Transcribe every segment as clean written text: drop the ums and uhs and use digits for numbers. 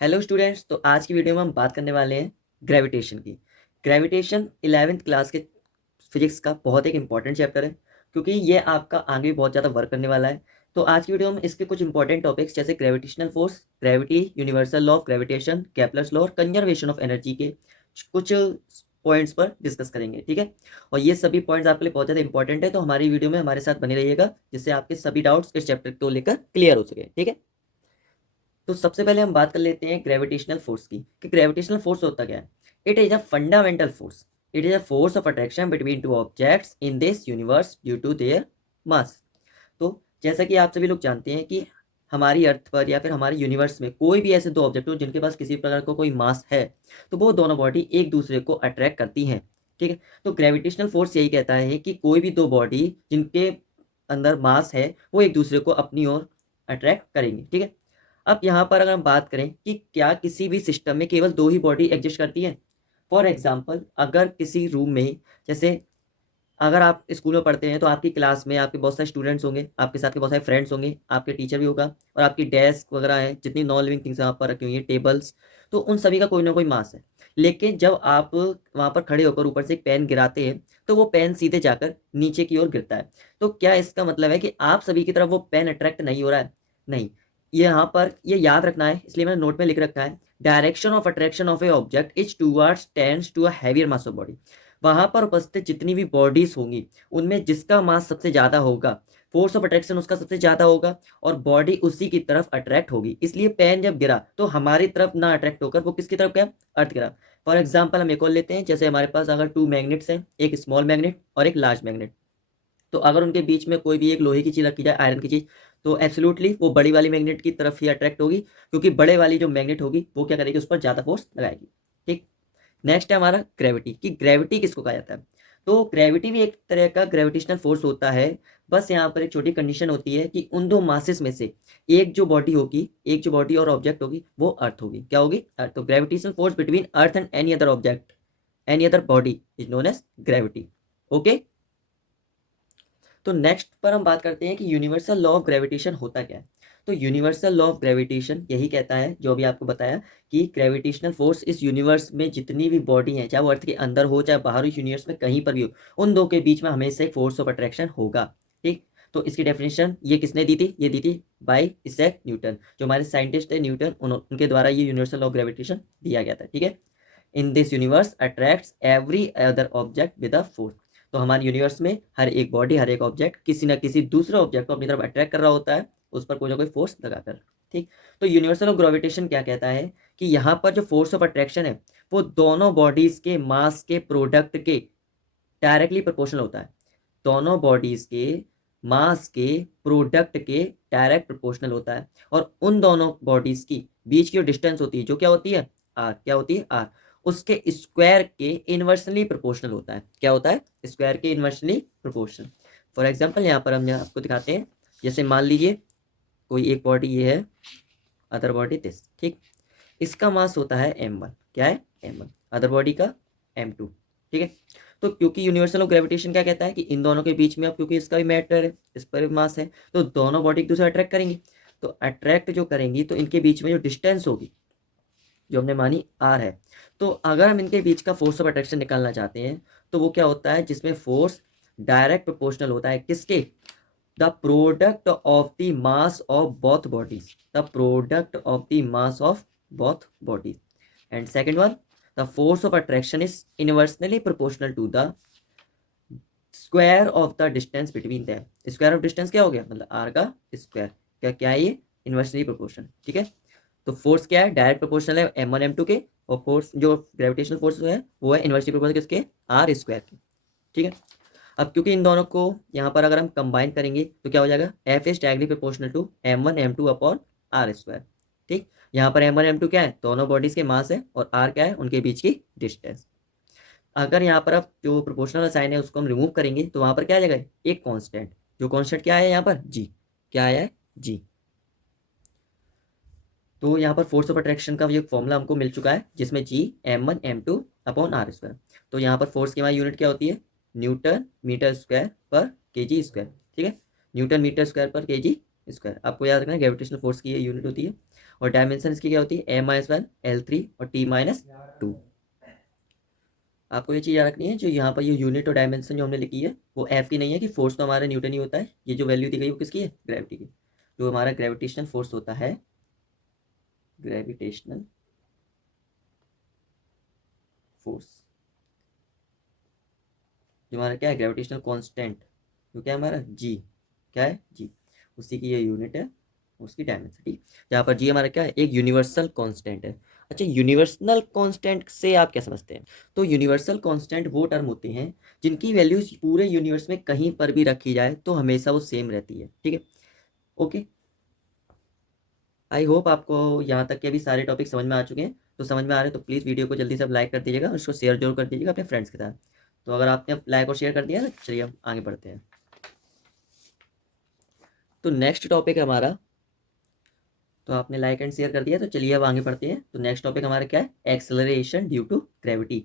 Hello students. तो आज की वीडियो में हम बात करने वाले हैं ग्रेविटेशन की। ग्रेविटेशन 11th क्लास के फिजिक्स का बहुत एक इंपॉर्टेंट चैप्टर है, क्योंकि ये आपका आगे भी बहुत ज़्यादा वर्क करने वाला है। तो आज की वीडियो में इसके कुछ इंपॉर्टेंट टॉपिक्स जैसे gravitational force, gravity, universal law of gravitation, Kepler's law और कंजर्वेशन ऑफ एनर्जी के कुछ पॉइंट्स पर डिस्कस करेंगे। ठीक है, और ये सभी पॉइंट्स आपके लिए बहुत ज़्यादा इंपॉर्टेंट है, तो हमारी वीडियो में हमारे साथ बने रहिएगा, जिससे आपके सभी डाउट्स इस चैप्टर को लेकर क्लियर हो सके। ठीक है, तो सबसे पहले हम बात कर लेते हैं ग्रेविटेशनल फोर्स की कि ग्रेविटेशनल फोर्स होता क्या है। It is a fundamental force. It is a force of attraction between two objects in this universe due to their mass. तो जैसा कि आप सभी लोग जानते हैं कि हमारी अर्थ पर या फिर हमारे यूनिवर्स में कोई भी ऐसे दो ऑब्जेक्ट हो जिनके पास किसी प्रकार का कोई मास है, तो वो दोनों बॉडी एक दूसरे को अट्रैक्ट करती हैं। ठीक है, तो ग्रेविटेशनल फोर्स यही कहता है कि कोई भी दो बॉडी जिनके अंदर मास है वो एक दूसरे को अपनी ओर अट्रैक्ट करेंगे। ठीक है, अब यहाँ पर अगर हम बात करें कि क्या किसी भी सिस्टम में केवल दो ही बॉडी एग्जिस्ट करती है। फॉर एग्जाम्पल, अगर किसी रूम में, जैसे अगर आप स्कूल में पढ़ते हैं तो आपकी क्लास में आपके बहुत सारे स्टूडेंट्स होंगे, आपके साथ के बहुत सारे फ्रेंड्स होंगे, आपके टीचर भी होगा, और आपकी डेस्क वगैरह है, जितनी नॉन लिविंग थिंग्स वहाँ पर रखी हुई है, टेबल्स, तो उन सभी का कोई ना कोई मास है। लेकिन जब आप वहाँ पर खड़े होकर ऊपर से एक पेन गिराते हैं तो वो पेन सीधे जाकर नीचे की ओर गिरता है। तो क्या इसका मतलब है कि आप सभी की तरफ वो पेन अट्रैक्ट नहीं हो रहा है? नहीं। ये यहाँ पर ये याद रखना है, इसलिए मैंने नोट में लिख रखा है, direction of attraction of a object is towards tends to a heavier mass of body. वहां पर उपस्थित जितनी भी बॉडीज होंगी उनमें जिसका मास सबसे ज्यादा होगा, फोर्स ऑफ अट्रैक्शन उसका सबसे ज्यादा होगा, और बॉडी उसी की तरफ अट्रैक्ट होगी। इसलिए पेन जब गिरा तो हमारी तरफ ना अट्रैक्ट होकर वो किसकी तरफ गया? अर्थ गिरा। फॉर एग्जाम्पल हम एक और लेते हैं, जैसे हमारे पास अगर टू मैग्नेट्स हैं, एक स्मॉल मैग्नेट और एक लार्ज मैग्नेट, तो अगर उनके बीच में कोई भी एक लोहे की चीज रखी जाए, आयरन की चीज, तो एब्सोल्युटली वो बड़ी वाली मैग्नेट की तरफ ही अट्रैक्ट होगी, क्योंकि बड़े वाली जो मैग्नेट होगी वो क्या करेगी, उस पर ज्यादा फोर्स लगाएगी। ठीक। नेक्स्ट है हमारा ग्रेविटी, कि ग्रेविटी किसको कहा जाता है। तो ग्रेविटी भी एक तरह का ग्रेविटेशनल फोर्स होता है। बस यहाँ पर एक छोटी कंडीशन होती है कि उन दो मासेस में से एक जो बॉडी होगी, एक जो बॉडी और ऑब्जेक्ट होगी वो अर्थ होगी। क्या होगी? अर्थ। तो gravitational force between earth and any other object, any other body is known as gravity. Okay, तो नेक्स्ट पर हम बात करते हैं कि यूनिवर्सल लॉ ऑफ ग्रेविटेशन होता क्या है। तो यूनिवर्सल लॉ ऑफ ग्रेविटेशन यही कहता है, जो भी आपको बताया, कि ग्रेविटेशनल फोर्स इस यूनिवर्स में जितनी भी बॉडी है, चाहे वो अर्थ के अंदर हो चाहे बाहर हो, यूनिवर्स में कहीं पर भी हो, उन दो के बीच में हमेशा एक फोर्स ऑफ अट्रैक्शन होगा। ठीक। तो इसकी डेफिनेशन ये किसने दी थी? ये दी थी बाय इसैक न्यूटन, जो हमारे साइंटिस्ट थे न्यूटन, उनके द्वारा ये यूनिवर्सल लॉ ऑफ ग्रेविटेशन दिया गया था। ठीक है, इन this universe attracts every other object with a force. तो हमारे यूनिवर्स में हर एक बॉडी, हर एक ऑब्जेक्ट किसी ना किसी दूसरे ऑब्जेक्ट को अपनी तरफ अट्रैक्ट कर रहा होता है, उस पर कोई ना कोई फोर्स लगाकर। ठीक। तो यूनिवर्सल ऑफ ग्रेविटेशन क्या कहता है कि यहाँ पर जो फोर्स ऑफ अट्रैक्शन है वो दोनों बॉडीज के मास के प्रोडक्ट के डायरेक्टली प्रोपोर्शनल होता है। दोनों बॉडीज के मास के प्रोडक्ट के डायरेक्ट प्रोपोर्शनल होता है, और उन दोनों बॉडीज की बीच की जो डिस्टेंस होती है, जो क्या होती है? आर। क्या होती है? आर। उसके स्क्वायर के इनवर्सली प्रोपोर्शनल होता है। क्या होता है? स्क्वायर के इनवर्सली प्रोपोर्शनल। फॉर एग्जाम्पल यहाँ पर हम आपको दिखाते हैं, जैसे मान लीजिए कोई एक बॉडी ये है, अदर बॉडी दिस। ठीक, इसका मास होता है m1। क्या है? m1। अदर बॉडी का m2। ठीक है, तो क्योंकि यूनिवर्सल ऑफ ग्रेविटेशन क्या कहता है कि इन दोनों के बीच में, अब क्योंकि इसका भी मैटर है, इस पर भी मास है, तो दोनों बॉडी एक दूसरे अट्रैक्ट करेंगी। तो अट्रैक्ट जो करेंगी तो इनके बीच में जो डिस्टेंस होगी, जो हमने मानी आर है, तो अगर हम इनके बीच का फोर्स ऑफ अट्रैक्शन निकालना चाहते हैं तो वो क्या होता है, जिसमें फोर्स डायरेक्ट प्रोपोर्शनल होता है किसके? The product of the mass of both bodies. The product of the mass of both bodies. And second one, the force of attraction is inversely proportional to the square of the distance between them. Square of distance क्या हो गया? मतलब are का square. क्या क्या है ये? Inversely proportional. ठीक है, तो फोर्स क्या है? डायरेक्ट प्रोपोर्शनल है m1 m2 के, और फोर्स जो ग्रेविटेशनल फोर्स है वो है इनवर्सली प्रोपोर्शनल किसके? आर स्क्वायर के। ठीक है, अब क्योंकि इन दोनों को यहाँ पर अगर हम कंबाइन करेंगे तो क्या हो जाएगा? F is directly proportional to m1 m2 upon R square. ठीक, यहाँ पर m1 m2 क्या है? दोनों बॉडीज के मास है, और आर क्या है? उनके बीच की डिस्टेंस। अगर यहाँ पर अब जो प्रोपोर्शनल साइन है उसको हम रिमूव करेंगे तो वहां पर क्या आ जाएगा? एक कांस्टेंट। जो कांस्टेंट क्या है यहाँ पर? जी। क्या आया है? जी। तो यहाँ पर फोर्स ऑफ अट्रैक्शन का ये फॉर्मूला हमको मिल चुका है, जिसमें जी m1 m2 upon R square. तो यहाँ पर फोर्स की हमारी यूनिट क्या होती है? न्यूटन मीटर स्क्वायर पर केजी स्क्वायर। ठीक है, न्यूटन मीटर स्क्वायर पर केजी स्क्वायर। आपको याद रखना है ग्रेविटेशनल फोर्स की ये यूनिट होती है। और डायमेंशन इसकी क्या होती है, m-1 l3 और t-2। आपको ये चीज़ याद रखनी है, जो यहाँ पर ये यूनिट और डायमेंशन जो हमने लिखी है वो एफ की नहीं है, कि फोर्स तो हमारा न्यूटन ही होता है। ये जो वैल्यू दी गई वो किसकी है, ग्रेविटी की। जो हमारा ग्रेविटेशनल फोर्स होता है, ग्रेविटेशनल फोर्स, जो हमारा क्या है, ग्रेविटेशनल कांस्टेंट, जो क्या है हमारा जी, क्या है जी, उसी की ये यूनिट है, उसकी डायमेंसिटी। जहाँ पर जी हमारा क्या है, एक यूनिवर्सल कांस्टेंट है। अच्छा, यूनिवर्सल कांस्टेंट से आप क्या समझते हैं? तो यूनिवर्सल कांस्टेंट वो टर्म होते हैं जिनकी वैल्यूज पूरे यूनिवर्स में कहीं पर भी रखी जाए तो हमेशा वो सेम रहती है। ठीक है, ओके। आई होप आपको यहाँ तक के अभी सारे टॉपिक समझ में आ चुके हैं। तो समझ में आ रहे हैं तो प्लीज़ वीडियो को जल्दी से अब लाइक कर दीजिएगा और उसको शेयर जरूर कर दीजिएगा अपने फ्रेंड्स के साथ। तो अगर आपने अब लाइक और शेयर कर दिया ना, चलिए हम आगे बढ़ते हैं। तो नेक्स्ट टॉपिक है हमारा, तो आपने लाइक एंड शेयर कर दिया, तो चलिए अब आगे बढ़ते हैं। तो नेक्स्ट टॉपिक हमारा क्या है, एक्सेलरेशन ड्यू टू ग्रेविटी।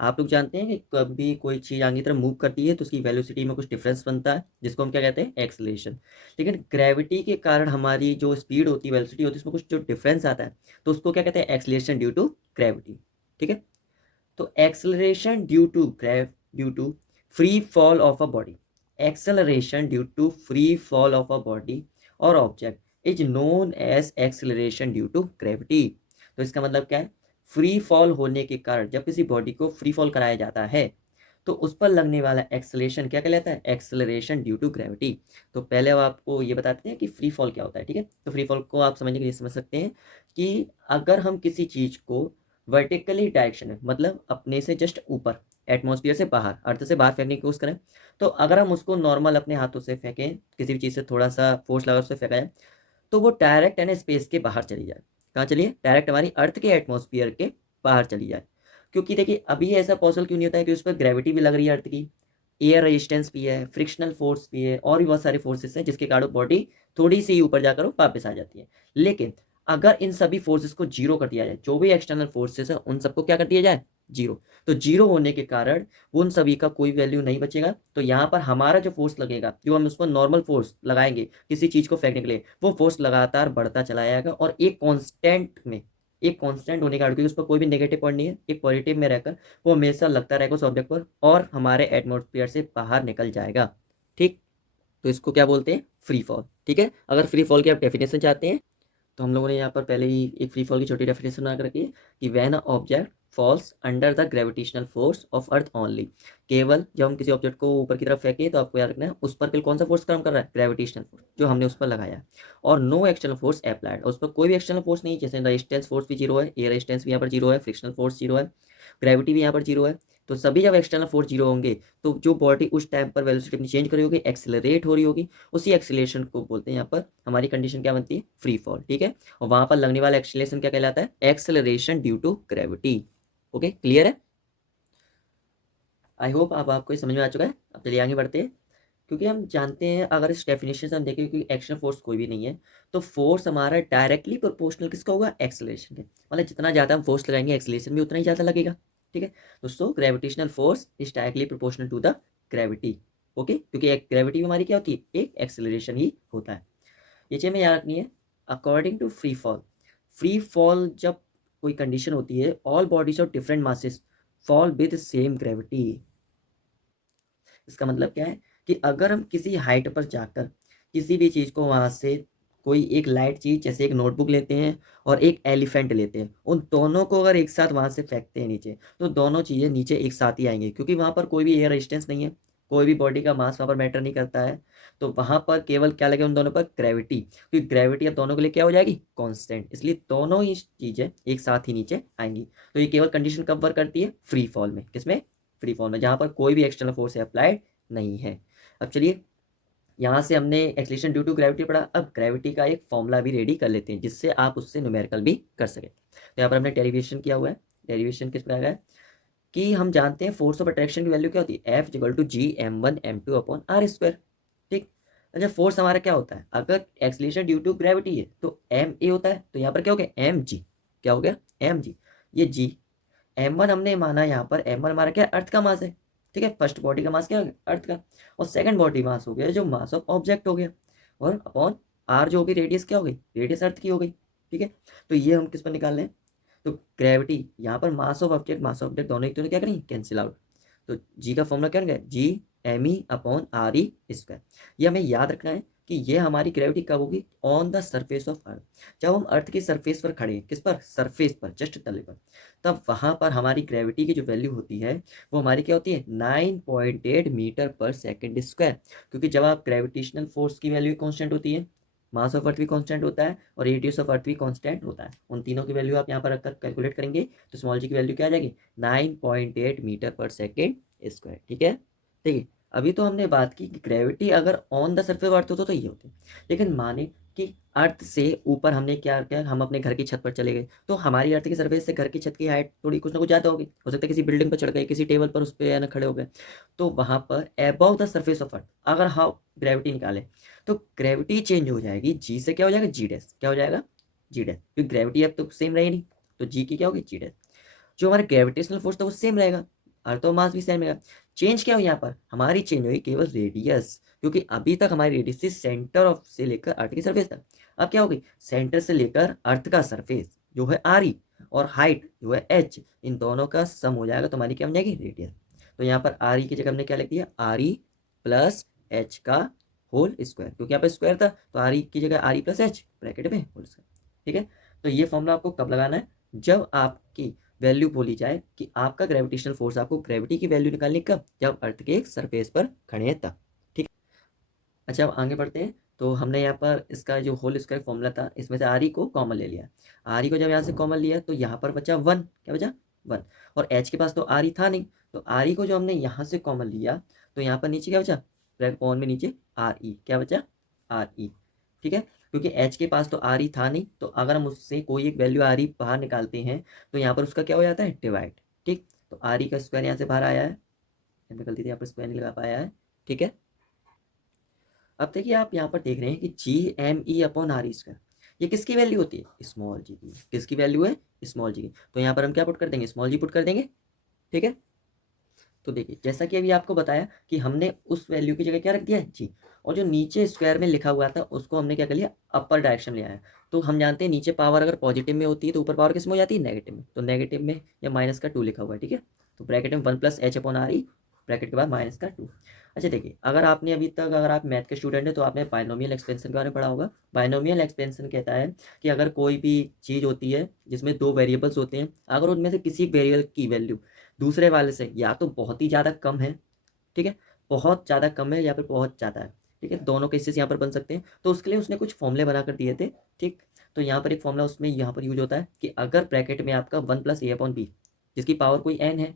आप लोग जानते हैं कि कभी कोई चीज़ आगे की तरफ मूव करती है तो उसकी वेलोसिटी में कुछ डिफरेंस बनता है, जिसको हम क्या कहते हैं, एक्सेलरेशन। लेकिन ग्रेविटी के कारण हमारी जो स्पीड होती है, वेलोसिटी होती है, उसमें कुछ जो डिफरेंस आता है तो उसको क्या कहते हैं, एक्सेलरेशन ड्यू टू ग्रेविटी। ठीक है, तो acceleration due to free fall of a body, acceleration due to free fall of a body और object is known as acceleration due to gravity. तो इसका मतलब क्या है, फ्री फॉल होने के कारण जब किसी बॉडी को फ्री फॉल कराया जाता है तो उस पर लगने वाला एक्सेलरेशन क्या कहलाता है, एक्सेलरेशन ड्यू टू ग्रेविटी। तो पहले अब आपको ये बताते हैं कि फ्री फॉल क्या होता है। ठीक है, तो फ्री फॉल को आप समझने के लिए समझ सकते हैं कि अगर हम किसी चीज को वर्टिकली डायरेक्शन में, मतलब अपने से जस्ट ऊपर, एटमॉस्फेयर से बाहर, अर्थ से बाहर फेंकने की कोशिश करें, तो अगर हम उसको नॉर्मल अपने हाथों से फेंकें, किसी भी चीज़ से थोड़ा सा फोर्स लगा उससे फेंका जाए, तो वो डायरेक्ट यानी स्पेस के बाहर चली जाए। कहाँ चलिए, डायरेक्ट हमारी अर्थ के एटमॉस्फेयर के बाहर चली जाए। क्योंकि देखिए अभी ऐसा पॉसिबल क्यों नहीं होता है कि उस पर ग्रेविटी भी लग रही है अर्थ की, एयर रेजिस्टेंस भी है, फ्रिक्शनल फोर्स भी है, और भी बहुत सारे फोर्सेस हैं जिसके कारण बॉडी थोड़ी सी ऊपर जाकर वापस आ जाती है। लेकिन अगर इन सभी फोर्सेस को जीरो कर दिया जाए, जो भी एक्सटर्नल फोर्सेस है उन सबको क्या कर दिया जाए, जीरो, तो जीरो होने के कारण उन सभी का कोई वैल्यू नहीं बचेगा। तो यहाँ पर हमारा जो फोर्स लगेगा, जो हम उसको नॉर्मल फोर्स लगाएंगे किसी चीज को फेंकने के लिए, वो फोर्स लगातार बढ़ता चला जाएगा और एक कांस्टेंट में, एक कांस्टेंट होने के कारण, क्योंकि उस पर कोई भी नेगेटिव पॉइंट नहीं है, एक पॉजिटिव में रहकर वो हमेशा लगता रहेगा उस ऑब्जेक्ट पर और हमारे एटमॉस्फेयर से बाहर निकल जाएगा। ठीक, तो इसको क्या बोलते हैं, फ्री फॉल। ठीक है, अगर फ्री फॉल की आप डेफिनेशन चाहते हैं तो हम लोगों ने यहाँ पर पहले ही एक फ्री फॉल की छोटी डेफिनेशन बना कर रखी है कि when a object falls under the gravitational force of earth only. केवल जब हम किसी ऑब्जेक्ट को ऊपर की तरफ फेंके तो आपको याद रखना है उस पर केवल कौन सा फोर्स काम कर रहा है, ग्रेविटेशनल फोर्स जो हमने उस पर लगाया है, और नो एक्सटर्नल फोर्स अप्लाइड, उस पर कोई भी एक्सटर्नल फोर्स नहीं, जैसे रेजिस्टेंस फोर्स भी जीरो है, एयर रेजिस्टेंस भी यहाँ पर जीरो है, फ्रिक्शनल फोर्स जीरो है, ग्रेविटी भी यहाँ पर जीरो है। तो सभी जब एक्सटर्नल फोर्स जीरो होंगे तो जो बॉडी उस टाइम पर वेलोसिटी अपनी चेंज करी होगी, एक्सेलरेट हो रही होगी, उसी एक्सेलरेशन को बोलते हैं यहाँ पर हमारी कंडीशन क्या बनती है, फ्री फॉल। ठीक है, और वहां पर लगने वाला एक्सेलरेशन क्या कहलाता है, acceleration due to gravity. Okay, clear है? आई होप अब आपको ये समझ में आ चुका है। अब चलिए आगे बढ़ते हैं। क्योंकि हम जानते हैं, अगर इस डेफिनेशन से हम देखें कि एक्शन फोर्स कोई भी नहीं है, तो फोर्स हमारा डायरेक्टली प्रोपोर्शनल किसका होगा, एक्सेलरेशन के। मतलब जितना ज़्यादा हम फोर्स लगाएंगे एक्सेलरेशन भी उतना ही ज़्यादा लगेगा। ठीक है, दोस्तों gravitational force is directly proportional to the gravity. Okay, क्योंकि एक ग्रेविटी भी हमारी क्या होती है, एक एक्सेलरेशन ही होता है। ये चीज़ हमें याद रखनी है। According to free fall, free fall जब कोई कंडीशन होती है, all bodies of different masses fall with same gravity. इसका मतलब क्या है कि अगर हम किसी हाइट पर जाकर किसी भी चीज़ को वहाँ से, कोई एक लाइट चीज़ जैसे एक नोटबुक लेते हैं और एक एलिफेंट लेते हैं, उन दोनों को अगर एक साथ वहाँ से फेंकते हैं नीचे, तो दोनों चीज़ें नीचे एक साथ ही आएंगी, क्योंकि वहाँ पर कोई भी एयर रेजिस्टेंस नहीं है, कोई भी बॉडी का मास वहाँ पर मैटर नहीं करता है। तो वहाँ पर केवल क्या लगे, उन दोनों पर ग्रेविटी, क्योंकि ग्रेविटी अब दोनों के लिए क्या हो जाएगी, कांस्टेंट, इसलिए दोनों ही चीज़ें एक साथ ही नीचे आएंगी। तो ये केवल कंडीशन कब वर्क करती है, फ्री फॉल में। किसमें, फ्री फॉल में, जहाँ पर कोई भी एक्सटर्नल फोर्स अप्लाइड नहीं है। अब चलिए, यहाँ से हमने एक्सेलरेशन ड्यू टू ग्रेविटी पढ़ा, अब ग्रेविटी का एक फॉर्मूला भी रेडी कर लेते हैं जिससे आप उससे न्यूमेरिकल भी कर सकें। तो यहाँ पर हमने डेरिवेशन किया हुआ है। डेरिवेशन किस प्रकार है कि हम जानते हैं फोर्स ऑफ अट्रैक्शन की वैल्यू क्या होती है, F equal to G M one M two upon R square. ठीक, अच्छा फोर्स हमारा क्या होता है, अगर एक्सेलरेशन ड्यू टू ग्रेविटी है तो एम ए होता है, तो यहाँ पर क्या हो गया, एम जी, क्या हो गया, एम जी, ये जी, एम वन हमने माना, यहाँ पर एम वन हमारा क्या, अर्थ का मास है। ठीक है, फर्स्ट बॉडी का मास क्या हो गया, अर्थ का, और सेकंड बॉडी मास हो गया जो मास ऑफ ऑब्जेक्ट हो गया, और अपॉन आर जो होगी रेडियस क्या हो गई, रेडियस अर्थ की हो गई। ठीक है, तो ये हम किस पर निकाल रहे हैं, तो ग्रेविटी यहाँ पर मास ऑफ ऑब्जेक्ट दोनों एक तो क्या करेंगे, कैंसिल आउट। तो जी का फॉर्मूला क्या होगा, G M E upon R E square. ये हमें याद रखना है कि ये हमारी ग्रेविटी कब होगी, on the surface of earth. जब हम अर्थ की सरफेस पर खड़े हैं, किस पर, सरफेस पर, जस्ट तले पर, तब वहां पर हमारी ग्रेविटी की जो वैल्यू होती है वो हमारी क्या होती है, 9.8 मीटर पर सेकेंड स्क्वायर। क्योंकि जब आप ग्रेविटेशनल फोर्स की वैल्यू कॉन्स्टेंट होती है, मास ऑफ अर्थ भी कांस्टेंट होता है और रेडियस ऑफ अर्थ भी कांस्टेंट होता है, उन तीनों की वैल्यू आप यहाँ पर रखकर कैलकुलेट करेंगे तो स्मॉल जी की वैल्यू क्या आ जाएगी, 9.8 मीटर पर सेकेंड स्क्वायर। ठीक है, देखिए अभी तो हमने बात की कि ग्रेविटी अगर on the surface of earth हो तो ये होती है, लेकिन माने कि अर्थ से ऊपर हमने क्या किया, हम अपने घर की छत पर चले गए, तो हमारी अर्थ की सरफेस से घर की छत की हाइट थोड़ी कुछ ना कुछ ज़्यादा होगी, हो सकता है किसी बिल्डिंग पर चढ़ गए, किसी टेबल पर उस पर है ना खड़े हो गए, तो वहां पर above the surface of earth अगर हम ग्रेविटी निकाले तो ग्रेविटी चेंज हो जाएगी, जी से क्या हो जाएगा, जी डैश, क्या हो जाएगा, जी डैश, क्योंकि ग्रेविटी अब तो सेम रही नहीं, तो जी की क्या होगी, जी डैश। जो हमारा ग्रेविटेशनल फोर्स था वो सेम रहेगा, अर्थ और मास भी सेम रहेगा। चेंज क्या हुई यहाँ पर, हमारी चेंज हुई केवल रेडियस, क्योंकि अभी तक हमारी रेडियस थी सेंटर ऑफ से लेकर अर्थ की सरफेस तक, अब क्या होगी, सेंटर से लेकर अर्थ का सरफेस जो है आर ई, और हाइट जो है एच, इन दोनों का सम हो जाएगा तो हमारी क्या बन जाएगी, रेडियस। तो यहाँ पर आर ई की जगह हमने क्या लिख दिया, आर ई प्लस एच का होल स्क्वायर, क्योंकि यहाँ पर स्क्वायर था तो आर ई की जगह are E plus H bracket में होल स्क्वायर। ठीक है, तो ये फॉर्मूला आपको कब लगाना है, जब आपकी वैल्यू बोली जाए कि आपका ग्रेविटेशनल फोर्स, आपको ग्रेविटी की वैल्यू निकालनी कब, जब अर्थ के एक सरफेस पर खड़े हैं तब। ठीक है, अच्छा अब आगे बढ़ते हैं। तो हमने यहाँ पर इसका जो होल स्क्वायर फॉर्मूला था इसमें से आर ई को कॉमन ले लिया, आर ई को जब यहाँ से कॉमन लिया तो यहाँ पर बचा वन, क्या बचा, वन, और एच के पास तो आर ई था नहीं, तो आर ई को जो हमने यहाँ से कॉमन लिया तो यहाँ पर नीचे क्या बचा, ब्रैकेट ऑन में नीचे आर ई, क्या बचा, आर ई। ठीक है, क्योंकि एच के पास तो आर ई था नहीं, तो अगर हम उससे कोई एक वैल्यू आर ई बाहर निकालते हैं तो यहाँ पर उसका क्या हो जाता है, डिवाइड। ठीक, तो आर ई का स्क्वायर यहाँ से बाहर आया है, गलती थी यहाँ पर स्क्वायर नहीं लगा पाया है। ठीक है, अब देखिए आप यहाँ पर देख रहे हैं कि G M E upon R E square, ये किसकी वैल्यू होती है, स्मॉल जी की, किसकी वैल्यू है, स्मॉल जी की। तो यहाँ पर हम क्या पुट कर देंगे, स्मॉल जी पुट कर देंगे। ठीक है, तो देखिए जैसा कि अभी आपको बताया कि हमने उस वैल्यू की जगह क्या रख दिया है, जी, और जो नीचे स्क्वायर में लिखा हुआ था उसको हमने क्या कर लिया, अपर डायरेक्शन ले आया। तो हम जानते हैं नीचे पावर अगर पॉजिटिव में होती है तो ऊपर पावर किस में हो जाती है, नेगेटिव में, तो नेगेटिव में या माइनस का टू लिखा हुआ है। ठीक है, तो ब्रैकेट में one plus H upon R ई, ब्रैकेट के बाद माइनस का टू। अच्छा देखिए, अगर आपने अभी तक, अगर आप मैथ के स्टूडेंट हैं तो आपने बाइनोमियल एक्सपेंशन के बारे में पढ़ा होगा। बाइनोमियल एक्सपेंशन कहता है कि अगर कोई भी चीज़ होती है जिसमें दो वेरिएबल्स होते हैं, अगर उनमें से किसी वेरिएबल की वैल्यू दूसरे वाले से या तो बहुत ही ज़्यादा कम है, ठीक है, बहुत ज़्यादा कम है या फिर बहुत ज़्यादा है, ठीक है, दोनों केसेस यहाँ पर बन सकते हैं, तो उसके लिए उसने कुछ फॉर्मूले बना कर दिए थे। ठीक, तो यहाँ पर एक फॉर्मूला उसमें यहाँ पर यूज होता है कि अगर ब्रैकेट में आपका वन प्लस ए अपॉन बी, जिसकी पावर कोई एन है,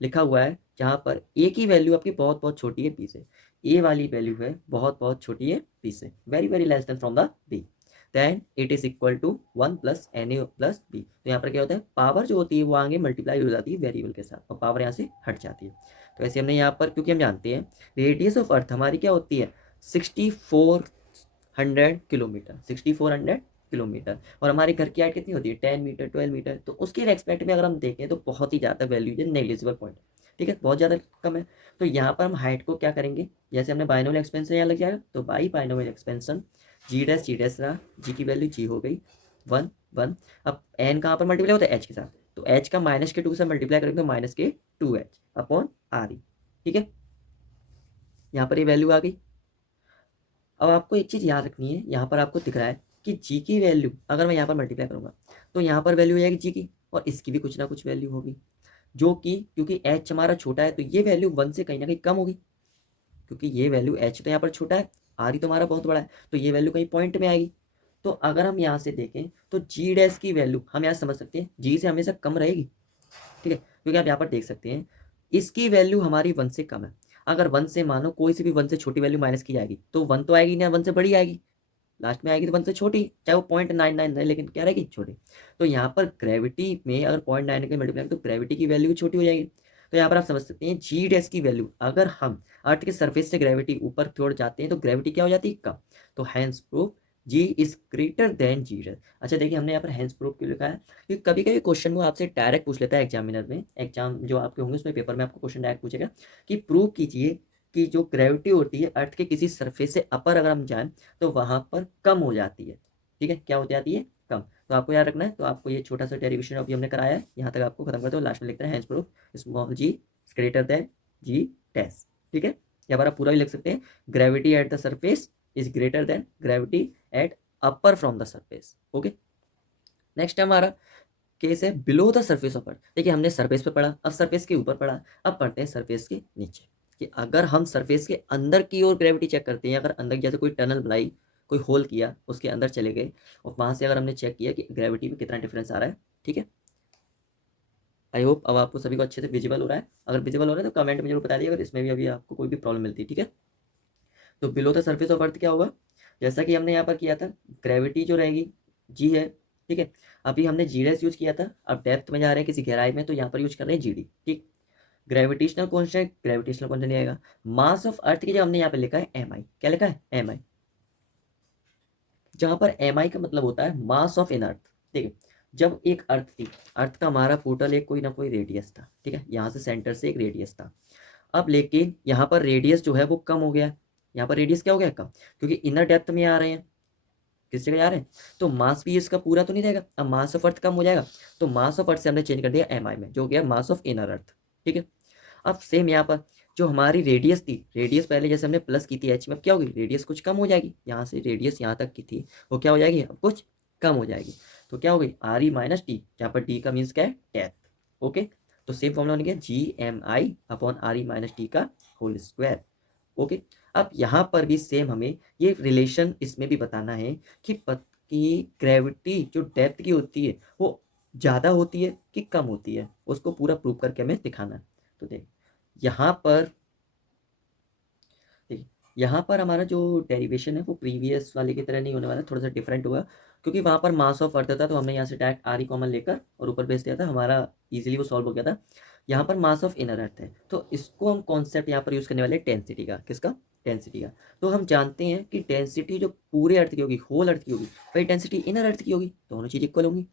लिखा हुआ है, जहाँ पर ए की वैल्यू आपकी बहुत बहुत छोटी है बी से, ए वाली वैल्यू है बहुत बहुत छोटी है बी से, very very less than from the B, then it is equal to one plus N A plus B. तो यहाँ पर क्या होता है, पावर जो होती है वो आगे मल्टीप्लाई हो जाती है वेरिएबल के साथ और पावर यहाँ से हट जाती है। तो ऐसे हमने यहाँ पर, क्योंकि हम जानते हैं रेडियस ऑफ अर्थ हमारी क्या होती है, 6400 किलोमीटर, 6400 किलोमीटर, और हमारे घर की हाइट कितनी होती है, 10 मीटर, 12 मीटर, तो उसके रेस्पेक्ट में अगर हम देखें तो बहुत ही ज़्यादा वैल्यू है, नेग्लिजिबल पॉइंट। ठीक है, बहुत ज़्यादा कम है। तो यहाँ पर हम हाइट को क्या करेंगे, जैसे हमने बाइनोमियल एक्सपेंशन यहाँ लग जाएगा, तो by binomial expansion G dash रहा, जी की वैल्यू जी हो गई वन वन। अब एन कहाँ पर मल्टीप्लाई होता है, एच के साथ, तो एच का माइनस के टू से मल्टीप्लाई करेंगे तो माइनस के two H upon R E. ठीक है, यहाँ पर ये वैल्यू आ गई। अब आपको एक चीज़ याद रखनी है, यहाँ पर आपको दिख रहा है कि जी की वैल्यू अगर मैं यहाँ पर मल्टीप्लाई करूँगा तो यहाँ पर वैल्यू हो जाएगी जी की, और इसकी भी कुछ ना कुछ वैल्यू होगी, जो कि क्योंकि एच हमारा छोटा है तो ये वैल्यू वन से कहीं ना कहीं कम होगी, क्योंकि ये वैल्यू एच तो यहाँ पर छोटा है, आर ही तो हमारा बहुत बड़ा है, तो ये वैल्यू कहीं पॉइंट में आएगी। तो अगर हम यहाँ से देखें तो जी डैश की वैल्यू हम यहाँ समझ सकते हैं जी से हमेशा कम रहेगी। ठीक है, क्योंकि आप यहाँ पर देख सकते हैं इसकी वैल्यू हमारी वन से कम है, अगर वन से मानो कोई सी भी वन से छोटी वैल्यू माइनस की जाएगी तो वन तो आएगी ना, वन से बड़ी आएगी, लास्ट में आएगी तो वन से छोटी, चाहे वो 0.99 रहे लेकिन क्या रहेगी, छोटी। तो यहाँ पर ग्रेविटी में अगर 0.9 के मल्टीप्लाई तो ग्रेविटी की वैल्यू छोटी हो जाएगी। तो यहाँ पर आप समझ सकते हैं जी डैश की वैल्यू, अगर हम अर्थ के सरफेस से ग्रेविटी ऊपर की ओर जाते हैं तो ग्रेविटी क्या हो जाती है, कम। तो hence proof G is greater than G dash. अच्छा देखिए हमने यहाँ पर हैंस प्रूफ क्यों लिखा है, क्योंकि कभी कभी क्वेश्चन वो आपसे डायरेक्ट पूछ लेता है एग्जामिनर में, एग्जाम जो आपके होंगे उसमें पेपर में आपको क्वेश्चन डायरेक्ट पूछेगा कि प्रूव कीजिए कि जो ग्रेविटी होती है अर्थ के किसी सरफेस से अपर अगर हम जाएं तो वहां पर कम हो जाती है। ठीक है, क्या हो जाती है, कम। तो आपको याद रखना है। तो आपको ये छोटा सा डेरिवेशन अभी हमने कराया है, यहाँ तक आपको खत्म करते हो, लास्ट में लिखते हैं हैंस प्रूफ स्मॉल जी ग्रेटर देन जी डैश। ठीक है, या बार आप पूरा भी लिख सकते हैं, gravity at the surface is greater then gravity at upper from the surface. Okay, next हमारा केस है below the surface of earth. देखिए हमने सरफेस पे पढ़ा, अब सरफेस के ऊपर पढ़ा, अब पढ़ते हैं सरफेस के नीचे। कि अगर हम सरफेस के अंदर की ओर ग्रेविटी चेक करते हैं, अगर अंदर जैसे कोई टनल बनाई, कोई होल किया, उसके अंदर चले गए और वहां से अगर हमने चेक किया कि ग्रेविटी में कितना डिफरेंस आ रहा है। ठीक है, आई होप अब आपको सभी को अच्छे से विजिबल हो रहा है। अगर विजिबल हो रहा है तो कमेंट में जरूर बता दिए अगर इसमें भी अभी आपको कोई भी प्रॉब्लम मिलती है। ठीक है, तो below the surface of earth क्या होगा, जैसा कि हमने यहाँ पर किया था, ग्रेविटी जो रहेगी जी है। ठीक है, अभी हमने जी डैश यूज किया था, अब डेप्थ में जा रहे हैं किसी गहराई में, तो यहाँ पर यूज कर रहे हैं जी डी। ठीक, ग्रेविटेशनल कॉन्स्टेंट, ग्रेविटेशनल कॉन्स्टेंट नहीं आएगा। मास ऑफ अर्थ की जो हमने यहाँ पे लिखा है एम आई, क्या लिखा है एम आई, जहां पर एम आई का मतलब होता है मास ऑफ इन अर्थ। ठीक है, जब एक अर्थ थी, अर्थ का हमारा टोटल एक कोई ना कोई रेडियस था। ठीक है, यहाँ से सेंटर से एक रेडियस था। अब लेकिन यहाँ पर रेडियस जो है वो कम हो गया, यहाँ पर रेडियस क्या हो गया कम, क्योंकि इनर डेप्थ में आ रहे हैं, किस जगह जा रहे हैं, तो मास भी इसका पूरा तो नहीं रहेगा। अब मास ऑफ अर्थ कम हो जाएगा, तो मास ऑफ अर्थ से हमने चेंज कर दिया एम आई में, जो हो गया मास ऑफ इनर अर्थ। ठीक है, अब सेम यहाँ पर जो हमारी रेडियस थी, रेडियस पहले जैसे हमने प्लस की थी एच में, अब क्या होगी, रेडियस कुछ कम हो जाएगी, यहाँ से रेडियस यहाँ तक की थी वो क्या हो जाएगी, अब कुछ कम हो जाएगी। तो क्या हो गई आर ई माइनस टी, जहाँ पर टी का मीन्स क्या है डेप्थ। ओके, तो सेम फॉर्मूला बन गया G M I upon R E minus T का होल स्क्वायर। ओके, अब यहाँ पर भी सेम हमें ये रिलेशन इसमें भी बताना है कि कि ग्रेविटी जो डेप्थ की होती है वो ज़्यादा होती है कि कम होती है, उसको पूरा प्रूव करके हमें दिखाना है। तो देख यहाँ पर, देखिए यहाँ पर हमारा जो डेरिवेशन है वो प्रीवियस वाले की तरह नहीं होने वाला, थोड़ा सा डिफरेंट होगा, क्योंकि वहाँ पर मास ऑफ अर्थ था तो हमने यहाँ से डायरेक्ट आर ई कॉमन लेकर और ऊपर भेज दिया था, हमारा इजीली वो सॉल्व हो गया था। यहाँ पर मास ऑफ इनर अर्थ है, तो इसको हम कॉन्सेप्ट यहाँ पर यूज़ करने वाले डेंसिटी का, किसका, डेंसिटी का। तो हम जानते हैं कि डेंसिटी जो पूरे अर्थ की होगी, होल अर्थ की होगी, वही डेंसिटी इनर अर्थ की होगी, दोनों चीज़ इक्वल होंगी।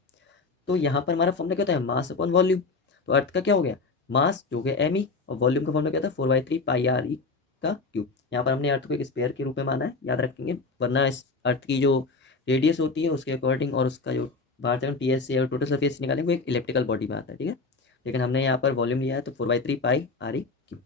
तो यहाँ पर हमारा फॉर्मूला क्या होता है, मास अपॉन वॉल्यूम। तो अर्थ का क्या हो गया, मास जो गया एम ई, और वॉल्यूम का फॉर्मूला क्या था 4/3 पाई आर ई का क्यूब। यहाँ पर हमने अर्थ को एक स्पेयर के रूप में माना है, याद रखेंगे, वरना इस अर्थ की जो रेडियस होती है उसके अकॉर्डिंग और उसका जो बाहर से हम टी एस से और टोटल सरफेस निकालेंगे वो एक इलेक्ट्रिकल बॉडी में आता है। ठीक है, लेकिन हमने यहाँ पर वॉल्यूम लिया है तो 4/3 पाई आर ई क्यूब।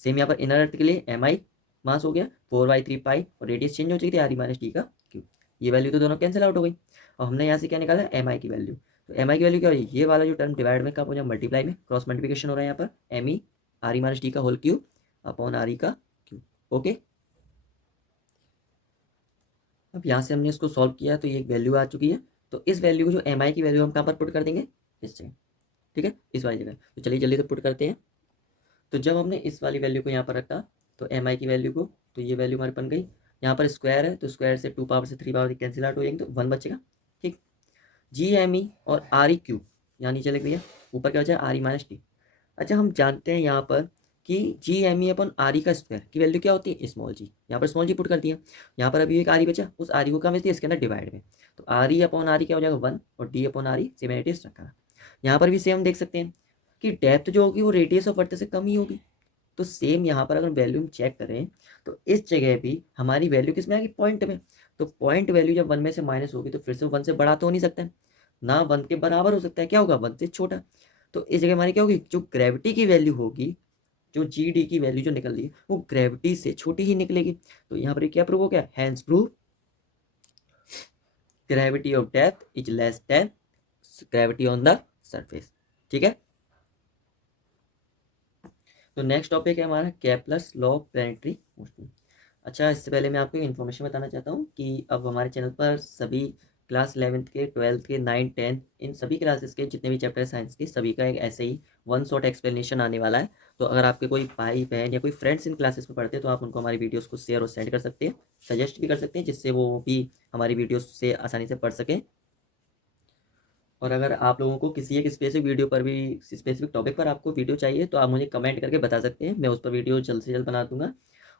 सेम यहाँ पर इनर अर्थ के लिए एम आई मास हो गया 4/3 पाई, और रेडियस चेंज हो चुकी थी आर ई माइनस टी का क्यूब। ये वैल्यू तो दोनों कैंसिल आउट हो गई, और हमने यहाँ से क्या निकाला एम आई की वैल्यू। तो एम आई की वैल्यू क्या होगी, ये वाला जो टर्म डिवाइड में कब हो जाए मल्टीप्लाई में, क्रॉस मल्टीप्लिकेशन हो रहा है यहाँ पर, M E R E minus T का whole cube upon R E का क्यूब। ओके, अब यहाँ से हमने इसको सॉल्व किया तो ये एक वैल्यू आ चुकी है। तो इस वैल्यू को जो एम आई की वैल्यू हम कहाँ पर पुट कर देंगे, इस जगह। ठीक है, इस वाली जगह। तो चलिए जल्दी से पुट करते हैं। तो जब हमने इस वाली वैल्यू को यहाँ पर रखा, तो एम आई की वैल्यू को, तो ये वैल्यू हमारी बन गई। यहाँ पर स्क्वायर है तो स्क्वायर से 2 पावर से 3 पावर कैंसिल आउट हो जाएंगे, तो 1 बचेगा। ठीक, जी एम ई और आर ई क्यूब यहाँ नीचे लिख दिया, ऊपर क्या हो जाए आर ई माइनस टी। अच्छा, हम जानते हैं यहाँ पर कि जी एम ई अपन आर ई का स्क्वायर की वैल्यू क्या होती है, स्मॉल जी। यहाँ पर स्मॉल जी पुट कर दिया, यहाँ पर अभी एक आर ई बचा, उस आर ई को कहाँ भेज दिया, इसके अंदर डिवाइड में। तो R E upon R E क्या हो जाएगा 1, और D upon R E same at is रखा। यहाँ पर भी सेम देख सकते हैं कि डेप्थ जो होगी वो रेडियस ऑफ अर्थ से कम ही होगी। तो सेम यहाँ पर अगर वैल्यू हम चेक करें तो इस जगह भी हमारी वैल्यू किस में आएगी, पॉइंट में। तो पॉइंट वैल्यू जब 1 में से माइनस होगी तो फिर से 1 से बड़ा तो हो नहीं सकता है, ना 1 के बराबर हो सकता है, क्या होगा 1 से छोटा। तो इस जगह हमारी क्या होगी, जो ग्रेविटी की वैल्यू होगी, जो जी डी की वैल्यू जो निकल रही है वो ग्रेविटी से छोटी ही निकलेगी। तो यहाँ पर क्या प्रूव हो गया, hence prove gravity of depth is less than gravity on the surface. ठीक है, तो नेक्स्ट टॉपिक है हमारा Kepler's law of planetary motion. अच्छा, इससे पहले मैं आपको इन्फॉर्मेशन बताना चाहता हूँ कि अब हमारे चैनल पर सभी क्लास 11th के 12th के 9 10 इन सभी क्लासेस के जितने भी चैप्टर साइंस के सभी का एक ऐसे ही वन शॉट एक्सप्लेनेशन आने वाला है। तो अगर आपके कोई भाई बहन या कोई फ्रेंड्स इन क्लासेस में पढ़ते हैं तो आप उनको हमारी वीडियोस को शेयर और सेंड कर सकते हैं, सजेस्ट भी कर सकते हैं, जिससे वो भी हमारी वीडियोस से आसानी से पढ़ सकें। और अगर आप लोगों को किसी एक स्पेसिफिक वीडियो पर भी, स्पेसिफिक टॉपिक पर आपको वीडियो चाहिए तो आप मुझे कमेंट करके बता सकते हैं, मैं उस पर वीडियो जल्द से जल्द बना दूंगा।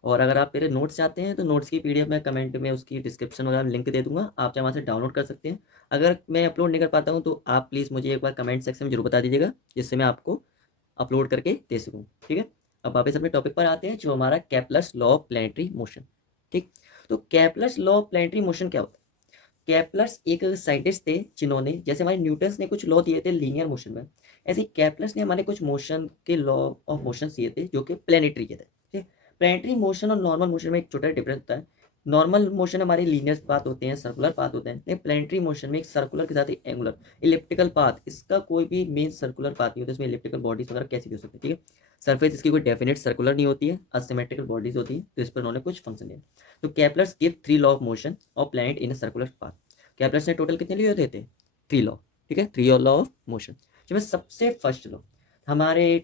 और अगर आप मेरे नोट्स चाहते हैं तो नोट्स की पीडीएफ मैं कमेंट में उसकी डिस्क्रिप्शन वगैरह में लिंक दे दूंगा, आप चाहे वहाँ से डाउनलोड कर सकते हैं। अगर मैं अपलोड नहीं कर पाता हूँ तो आप प्लीज़ मुझे एक बार कमेंट सेक्शन में जरूर बता दीजिएगा, जिससे मैं आपको अपलोड करके दे सकूँ। ठीक है, अब वापस अपने टॉपिक पर आते हैं जो हमारा Kepler's law of planetary motion. ठीक, तो Kepler's law of planetary motion क्या होता है, केपलर्स एक साइंटिस्ट थे जिन्होंने, जैसे हमारे न्यूटन्स ने कुछ लॉ दिए थे लीनियर मोशन में, ऐसे ही केपलर्स ने हमारे कुछ मोशन के लॉ ऑफ मोशन दिए थे जो कि प्लेनेटरी के थे। ठीक है, प्लेनेटरी मोशन और नॉर्मल मोशन में एक छोटा डिफरेंस होता है। नॉर्मल मोशन हमारे लीनियर पाथ होते हैं, सर्कुलर पाथ होते हैं, लेकिन प्लेनेटरी मोशन में एक सर्कुलर के साथ एक एंगुलर इलिप्टिकल पाथ, इसका कोई भी मेन सर्कुलर पाथ नहीं होता, इसमें इलिप्टिकल बॉडीज वगैरह कैसी भी हो सकती है। ठीक है, सरफेस इसकी कोई डेफिनेट सर्कुलर नहीं होती है, असिमेट्रिकल बॉडीज होती है, तो इस पर उन्होंने कुछ फंक्शन दिया। तो Kepler's give 3 law of motion of planet in a circular path. Kepler's ने टोटल कितने लिए होते थे? 3 लॉ। ठीक है, 3 लॉ ऑफ मोशन। जिसमें सबसे फर्स्ट लॉ हमारे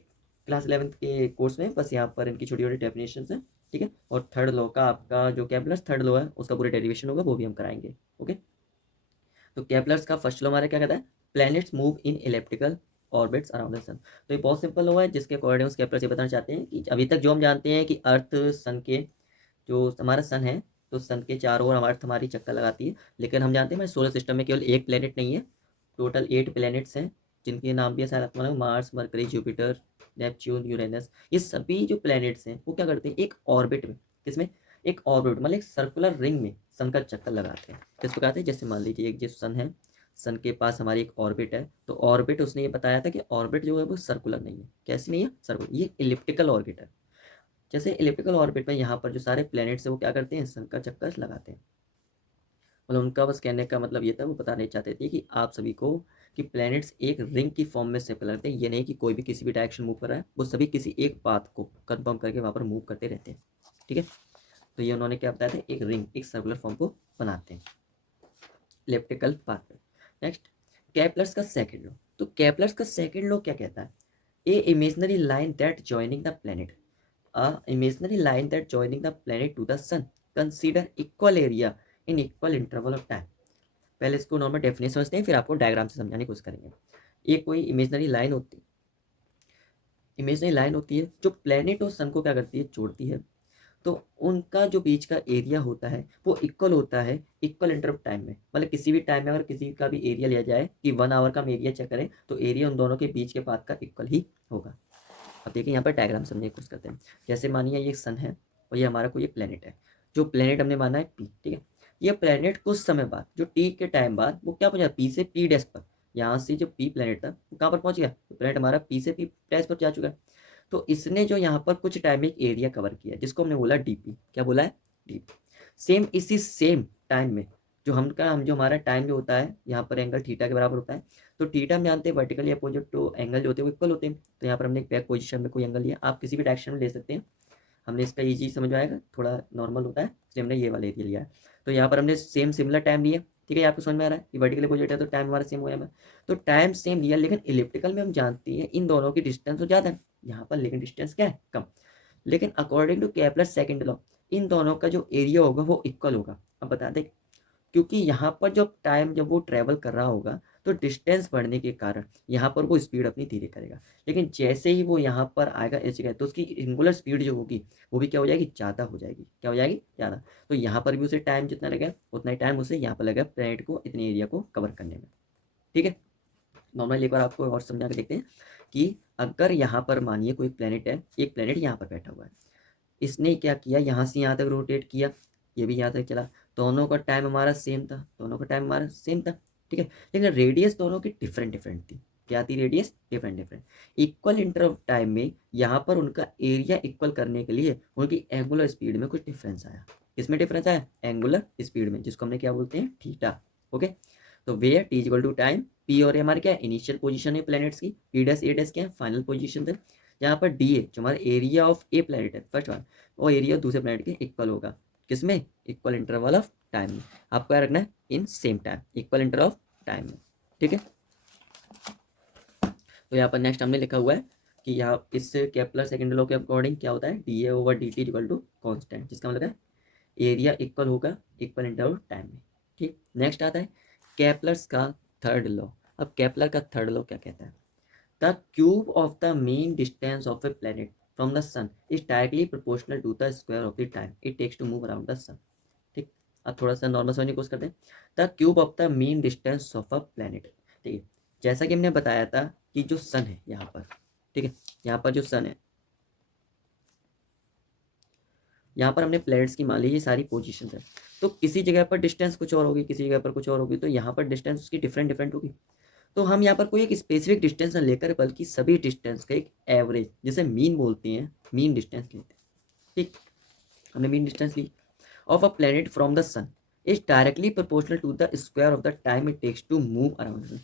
क्लास 11th के कोर्स में बस यहाँ पर इनकी छोटी छोटी डेफिनेशन है। ठीक है, और थर्ड लॉ का आपका जो केपलर्स थर्ड लॉ है उसका पूरा डेरिवेशन होगा, वो भी हम कराएंगे। ओके, तो केपलर्स का फर्स्ट लॉ हमारा क्या कहता है? Planets move in elliptical orbits around the sun. तो ये बहुत सिंपल लॉ है जिसके अकॉर्डिंग केपलर्स ये बताना चाहते हैं कि अभी तक जो हम जानते हैं कि अर्थ सन के, जो हमारा सन है, तो सन के चारों ओर हमारी अर्थ हमारी चक्कर लगाती है, लेकिन हम जानते हैं हमारे सोलर सिस्टम में केवल एक प्लेनेट नहीं है, टोटल 8 प्लेनेट्स हैं, जिनके नाम भी है शायद आपको मालूम, Mars, mercury, Jupiter, Neptune, Uranus. ये सभी जो प्लैनेट्स हैं वो क्या करते हैं? एक ऑर्बिट में, किसमें? एक ऑर्बिट मतलब एक सर्कुलर रिंग में सन का चक्कर लगाते हैं। किस प्रकार से? जैसे मान लीजिए एक जो सन है, सन के पास हमारी एक ऑर्बिट है, तो ऑर्बिट उसने ये बताया था कि ऑर्बिट जो है वो सर्कुलर नहीं है। कैसी नहीं है? सर्कुलर, ये इलिप्टिकल ऑर्बिट है। जैसे इलिप्टिकल ऑर्बिट में यहाँ पर जो सारे प्लैनेट्स है वो क्या करते हैं? सन का चक्कर लगाते हैं। मतलब उनका बस कहने का मतलब ये था, वो बताना चाहते थे कि आप सभी को कि प्लैनेट्स एक रिंग की फॉर्म में चक्कर लगाते हैं। ये नहीं कि कोई भी किसी भी डायरेक्शन मूव कर रहा है, वो सभी किसी एक पाथ को कंफर्म करके वहाँ पर मूव करते रहते हैं। ठीक है, तो ये उन्होंने क्या बताया था? एक रिंग, एक सर्कुलर फॉर्म को बनाते हैं इलिप्टिकल पाथ पे। नेक्स्ट, केपलर्स का सेकंड लॉ। तो केपलर्स का सेकंड लॉ क्या कहता है? A imaginary line that joining the planet, a imaginary line that joining the planet to the sun consider equal area in equal interval of time। पहले इसको normal definition समझते हैं, फिर आपको डायग्राम से समझाने की कोशिश करेंगे। ये कोई इमेजिनरी लाइन होती है जो प्लेनेट और सन को क्या करती है? जोड़ती है। तो उनका जो बीच का एरिया होता है वो इक्वल होता है इक्वल इंटरवल टाइम में। मतलब किसी भी टाइम में अगर किसी का भी एरिया लिया जाए कि 1 आवर का हम एरिया चेक करें, तो एरिया उन दोनों के बीच के पाथ का इक्वल ही होगा। अब देखिए यहाँ पर डायग्राम समझने की कोशिश करते हैं। जैसे मानिए ये सन है और ये हमारा कोई एक प्लेनेट है, जो प्लेनेट हमने माना है पी। ठीक है, ये प्लेनेट कुछ समय बाद, जो टी के टाइम बाद, वो क्या पहुंचा? पी से पी डैश पर। यहाँ से जो पी प्लेनेट था वो कहाँ पर पहुंच गया? तो प्लेनेट हमारा पी से पी डैश पर जा चुका है। तो इसने जो यहाँ पर कुछ टाइम में एक एरिया कवर किया जिसको हमने बोला डीपी। क्या बोला है? डीपी। सेम इसी सेम टाइम में हम जो हमारा टाइम जो होता है यहाँ पर एंगल थीटा के बराबर होता है। तो थीटा हम जानते हैं वर्टिकली अपोजिट टू एंगल जो होते हैं वो इक्वल होते हैं। तो यहाँ पर हमने एक बैक पोजीशन में कोई एंगल लिया, आप किसी भी डायरेक्शन में ले सकते हैं। हमने इसका ईजी समझ में आएगा, थोड़ा नॉर्मल होता है इसलिए हमने ये वाला एरिया लिया है। तो यहाँ पर हमने सेम सिमिलर टाइम लिया। ठीक है, आपको समझ में आ रहा है कि वर्टिकल अपोजिट है तो टाइम हमारा सेम हो गया। तो टाइम सेम लिया, लेकिन इलिप्टिकल में हम जानते हैं इन दोनों की डिस्टेंस तो ज़्यादा है, यहाँ पर लेकिन डिस्टेंस क्या है? कम। लेकिन according to Kepler second law इन दोनों का जो एरिया होगा वो इक्वल होगा। अब बता दें, क्योंकि यहाँ पर जब टाइम जब वो ट्रैवल कर रहा होगा तो डिस्टेंस बढ़ने के कारण यहाँ पर वो स्पीड अपनी धीरे करेगा, लेकिन जैसे ही वो यहाँ पर आएगा इस जगह तो उसकी एंगुलर स्पीड जो होगी वो भी क्या हो जाएगी? ज़्यादा हो जाएगी। क्या हो जाएगी? ज़्यादा। तो यहाँ पर भी उसे टाइम जितना लगेगा उतना ही टाइम उसे यहाँ पर लगेगा प्लेनेट को इतने एरिया को कवर करने में। ठीक है, नॉर्मली एक बार आपको और समझा के देखते हैं कि अगर यहाँ पर मानिए कोई प्लेनेट है, एक प्लेनेट यहाँ पर बैठा हुआ है, इसने क्या किया? यहाँ से यहाँ तक रोटेट किया, ये भी यहाँ तक चला, दोनों का टाइम हमारा सेम था, दोनों का टाइम हमारा सेम था। ठीक है, लेकिन रेडियस दोनों की डिफरेंट डिफरेंट थी। क्या थी? Radius different different. Equal interval time में यहाँ पर उनका एरिया इक्वल करने के लिए उनकी एंगुलर स्पीड में कुछ डिफरेंस आया। किसमें डिफरेंस आया? एंगुलर स्पीड में, जिसको हमने क्या बोलते हैं? थीटा। ओके, तो वे T equal to time, P और हमारे क्या इनिशियल पोजीशन है प्लैनेट्स की, पी डैश ए डैश क्या है? फाइनल पोजीशन है। यहाँ पर डी ए जो हमारा एरिया ऑफ ए प्लैनेट है फर्स्ट वन, वो एरिया दूसरे प्लैनेट के इक्वल होगा। किसमें? इक्वल इंटरवल ऑफ टाइम में। आपको क्या रखना है? In same time, equal interval of time में। ठीक है, तो यहाँ पर नेक्स्ट हमने लिखा हुआ है कि यहाँ इस केपलर सेकंड लॉ के अकॉर्डिंग क्या होता है? D A over D T equal to constant, जिसका मतलब है एरिया इक्वल होगा इक्वल इंटरवल टाइम में। ठीक, नेक्स्ट आता है केपलर्स का थर्ड लॉ। अब केपलर का थर्ड लॉ क्या कहता है? The cube of the mean distance of a planet from the sun is directly proportional to the square of the time it takes to move around the sun। ठीक, अब थोड़ा सा normal समझने की कोशिश करते हैं। The cube of the mean distance of a planet. ठीक है, जैसा कि हमने बताया था कि जो सन है यहाँ पर, ठीक है, यहाँ पर जो सन है, यहाँ पर हमने प्लैनेट्स की मान लीजिए सारी पोजीशन है। तो किसी जगह पर डिस्टेंस कुछ और होगी, किसी जगह पर कुछ और होगी, तो यहाँ पर डिस्टेंस उसकी डिफरेंट डिफरेंट होगी। तो हम यहाँ पर कोई एक स्पेसिफिक डिस्टेंस न लेकर बल्कि सभी डिस्टेंस का एक एवरेज, जिसे मीन बोलते हैं, मीन डिस्टेंस लेते हैं। ठीक, हमने मीन डिस्टेंस ली of a planet from the sun is directly proportional to the square of the time it takes to move around.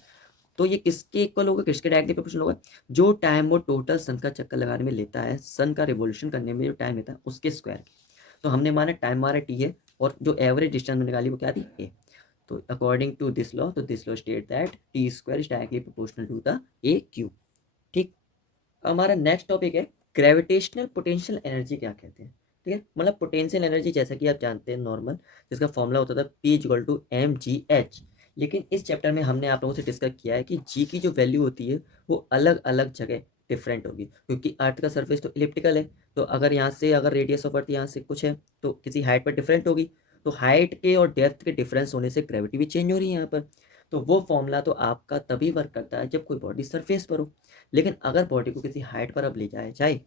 तो ये किसके इक्वल होगा, किसके डायरेक्टली प्रोपोर्शनल होगा? जो टाइम वो टोटल सन का चक्कर लगाने में लेता है, सन का रिवोल्यूशन करने में जो टाइम लेता है उसके स्क्वायर की। तो हमने माना टाइम हमारा टी है और जो एवरेज डिस्टेंस में निकाली वो क्या थी, ए। तो अकॉर्डिंग टू दिस लॉ, तो this law state that T square is directly proportional to the A cube. ठीक, हमारा नेक्स्ट टॉपिक है ग्रेविटेशनल पोटेंशियल एनर्जी क्या कहते हैं। ठीक है, मतलब पोटेंशियल एनर्जी जैसा कि आप जानते हैं नॉर्मल, जिसका फॉर्मूला होता था P equal to M G H. लेकिन इस चैप्टर में हमने आप लोगों से डिस्कस किया है कि जी की जो वैल्यू होती है वो अलग अलग जगह डिफरेंट होगी, क्योंकि अर्थ का सरफेस तो इलिप्टिकल है। तो अगर यहाँ से अगर रेडियस ऑफ अर्थ यहाँ से कुछ है तो किसी हाइट पर डिफरेंट होगी। तो हाइट के और डेप्थ के डिफरेंस होने से ग्रेविटी भी चेंज हो रही है यहाँ पर। तो वो फॉर्मूला तो आपका तभी वर्क करता है जब कोई बॉडी सरफेस पर हो। लेकिन अगर बॉडी को किसी हाइट पर अब ले जाया जाए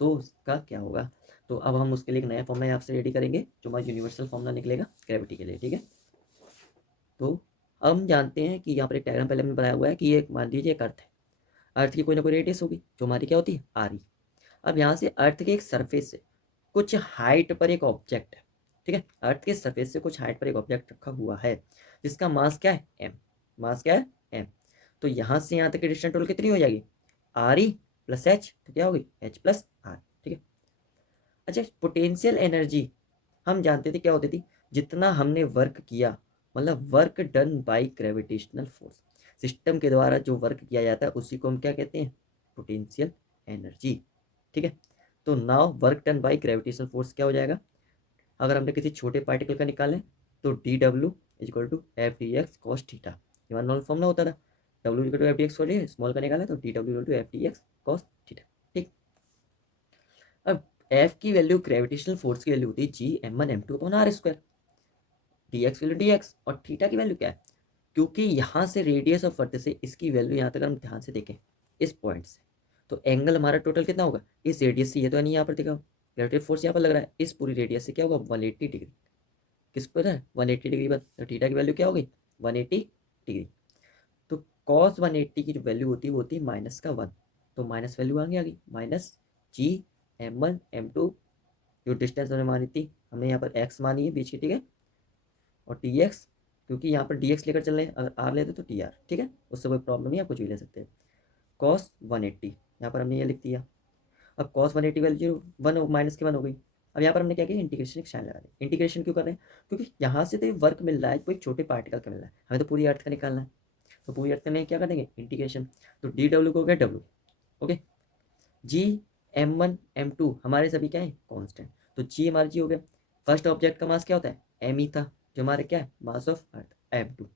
तो उसका क्या होगा? तो अब हम उसके लिए एक नया फॉर्मूला आपसे रेडी करेंगे, जो हमारा यूनिवर्सल फॉर्मूला निकलेगा ग्रेविटी के लिए। ठीक है, तो हम जानते हैं कि यहाँ पर एक डायग्राम पहले हमने बनाया हुआ है कि ये मान लीजिए एक अर्थ है। अर्थ की कोई ना कोई रेडियस होगी जो हमारी क्या होती है, आर ई। अब यहाँ से अर्थ के एक सरफेस से कुछ हाइट पर एक ऑब्जेक्ट है। ठीक है, अर्थ के सरफेस से कुछ हाइट पर एक ऑब्जेक्ट रखा हुआ है जिसका मास क्या है, एम। मास क्या है, एम। तो यहाँ से यहाँ तक की डिस्टेंस टोटल कितनी हो जाएगी, आर ई प्लस एच। तो क्या होगी, एच प्लस आर। ठीक है, अच्छा पोटेंशियल एनर्जी हम जानते थे क्या होती थी, जितना हमने वर्क किया, मतलब work done by gravitational force, system के द्वारा जो वर्क किया जाता है उसी को हम क्या कहते हैं, पोटेंशियल एनर्जी। ठीक है, तो now work done by gravitational force क्या हो जाएगा, अगर हमने किसी छोटे पार्टिकल का निकालें तो D W is equal to F D X cos theta. ये हमारा नॉर्मल फॉर्मूला होता था, W is equal to F D X, sorry small का निकाला तो D W is equal to F D X cos theta. ठीक, अब एफ की वैल्यू ग्रेविटेशनल फोर्स की वैल्यू होती है G M one M two upon R square. D X value D X और थीटा की वैल्यू क्या है, क्योंकि यहाँ से रेडियस ऑफ अर्थ से इसकी वैल्यू यहाँ तक हम ध्यान से देखें इस पॉइंट से, तो एंगल हमारा टोटल कितना होगा, इस रेडियस से, ये तो नहीं यहाँ पर देखा ग्रेविटेशनल फोर्स यहाँ पर लग रहा है, इस पूरी रेडियस से क्या होगा 180 डिग्री। किस पर है, 180 डिग्री पर। तो थीटा की वैल्यू क्या हो गई, 180 डिग्री। तो कॉस 180 की जो वैल्यू होती है वो होती है माइनस का 1। तो माइनस वैल्यू आ गई minus G M one M two, जो डिस्टेंस हमने मानी थी, हमने यहाँ पर एक्स मानी है बीच की। ठीक है, और टी एक्स, क्योंकि यहाँ पर डी एक्स लेकर चल रहे हैं, अगर आर लेते तो टी आर। ठीक है, उससे कोई प्रॉब्लम नहीं, आप कुछ भी ले सकते हैं। कॉस 180 यहाँ पर हमने ये लिख दिया। अब कॉस 180 वैल्यू वन माइनस की 1 हो गई। अब यहाँ पर हमने क्या किया, इंटीग्रेशन एक साइन लगा दें। इंटीग्रेशन क्यों कर रहे हैं, क्योंकि यहाँ से तो वर्क मिल रहा है कोई छोटे पार्टिकल का मिल रहा है, हमें तो पूरी अर्थ का निकालना है। तो पूरी अर्थ करने क्या कर देंगे, इंटीग्रेशन। तो डी डब्ल्यू को हो गया W. Okay, G M one M two हमारे सभी क्या है, कॉन्स्टेंट। तो जी हमारा जी हो गया। फर्स्ट ऑब्जेक्ट का मास क्या होता है, एम ही था, जो हमारे क्या है, mass of earth M two.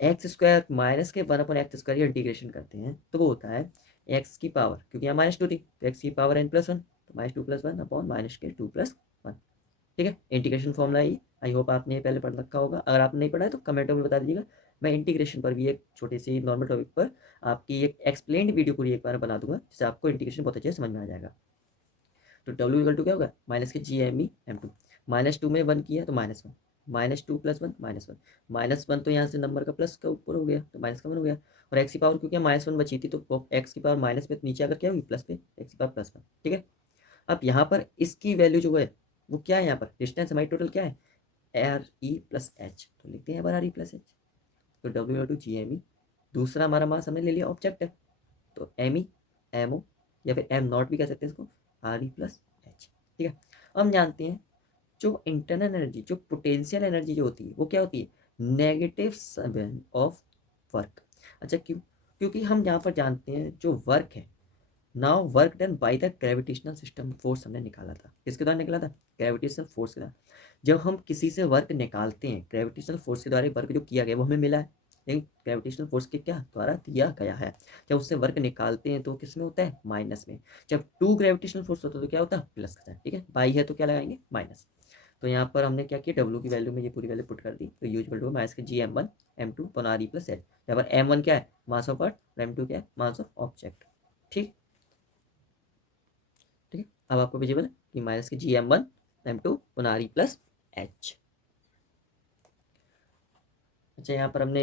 X square minus के 1/x² इंटीग्रेशन करते हैं तो वो होता है एक्स की पावर, क्योंकि यहाँ -2 थी तो एक्स की पावर n+1, तो -2+1 अपॉन -2+1। ठीक है, integration formula he, I hope आपने पहले पढ़ रखा होगा। अगर आपने नहीं पढ़ा है तो कमेंटों में बता दीजिएगा, मैं इंटीग्रेशन पर भी एक छोटी सी नॉर्मल टॉपिक पर आपकी एक एक्सप्लेन्ड वीडियो पूरी एक बार बना दूंगा, जिससे आपको इंटीग्रेशन बहुत अच्छे से समझ में आ जाएगा। तो डब्ल्यू इक्वल टू क्या होगा, माइनस के G M E M two, -2 में 1 किया तो -1, -2+1 -1, -1 तो यहाँ से नंबर का प्लस का ऊपर हो गया तो माइनस का 1 हो गया। और एक्स की पावर क्योंकि -1 बची थी तो एक्स की पावर माइनस पे, तो नीचे अगर क्या होगी प्लस पे, एक्स की पावर +1। ठीक है, अब यहाँ पर इसकी वैल्यू जो है वो क्या है, यहाँ पर डिस्टेंस हमारी टोटल क्या है, आर ई प्लस एच, तो लिखते हैं आर ई प्लस एच। तो W two G M E, दूसरा हमारा मास हमने ले लिया ऑब्जेक्ट है, तो एम ई एम ओ या फिर एम नॉट भी कह सकते हैं इसको, आर ई प्लस एच। ठीक है, हम जानते हैं जो इंटरनल एनर्जी, जो पोटेंशियल एनर्जी जो होती है वो क्या होती है, नेगेटिव सेवन ऑफ वर्क। अच्छा क्यों, क्योंकि हम यहाँ पर जानते हैं जो वर्क है, now work done by the gravitational system force हमने निकाला था, किसके द्वारा निकाला था, ग्रेविटेशनल फोर्स के द्वारा। जब हम किसी से वर्क निकालते हैं ग्रेविटेशनल फोर्स के द्वारा, वर्क जो किया गया वो हमें मिला है, लेकिन ग्रेविटेशनल फोर्स के क्या द्वारा दिया गया है। जब उससे वर्क निकालते हैं तो किस में होता है, माइनस में। जब टू ग्रेविटेशनल फोर्स होता है तो क्या होता है, प्लस का साइन। ठीक है, बाई है तो क्या लगाएंगे, माइनस। तो यहाँ पर हमने क्या किया, डब्ल्यू की वैल्यू में ये पूरी वैल्यू पुट कर दी, तो यूजल टू माइनस के G M one M two upon R E plus H. यहाँ पर एम वन क्या है, मास ऑफ अर्थ, और एम टू क्या है, मास ऑफ ऑब्जेक्ट। ठीक, ठीक है, अब आपको विजिबल है कि माइनस के G M one M two upon R E plus H. अच्छा, यहाँ पर हमने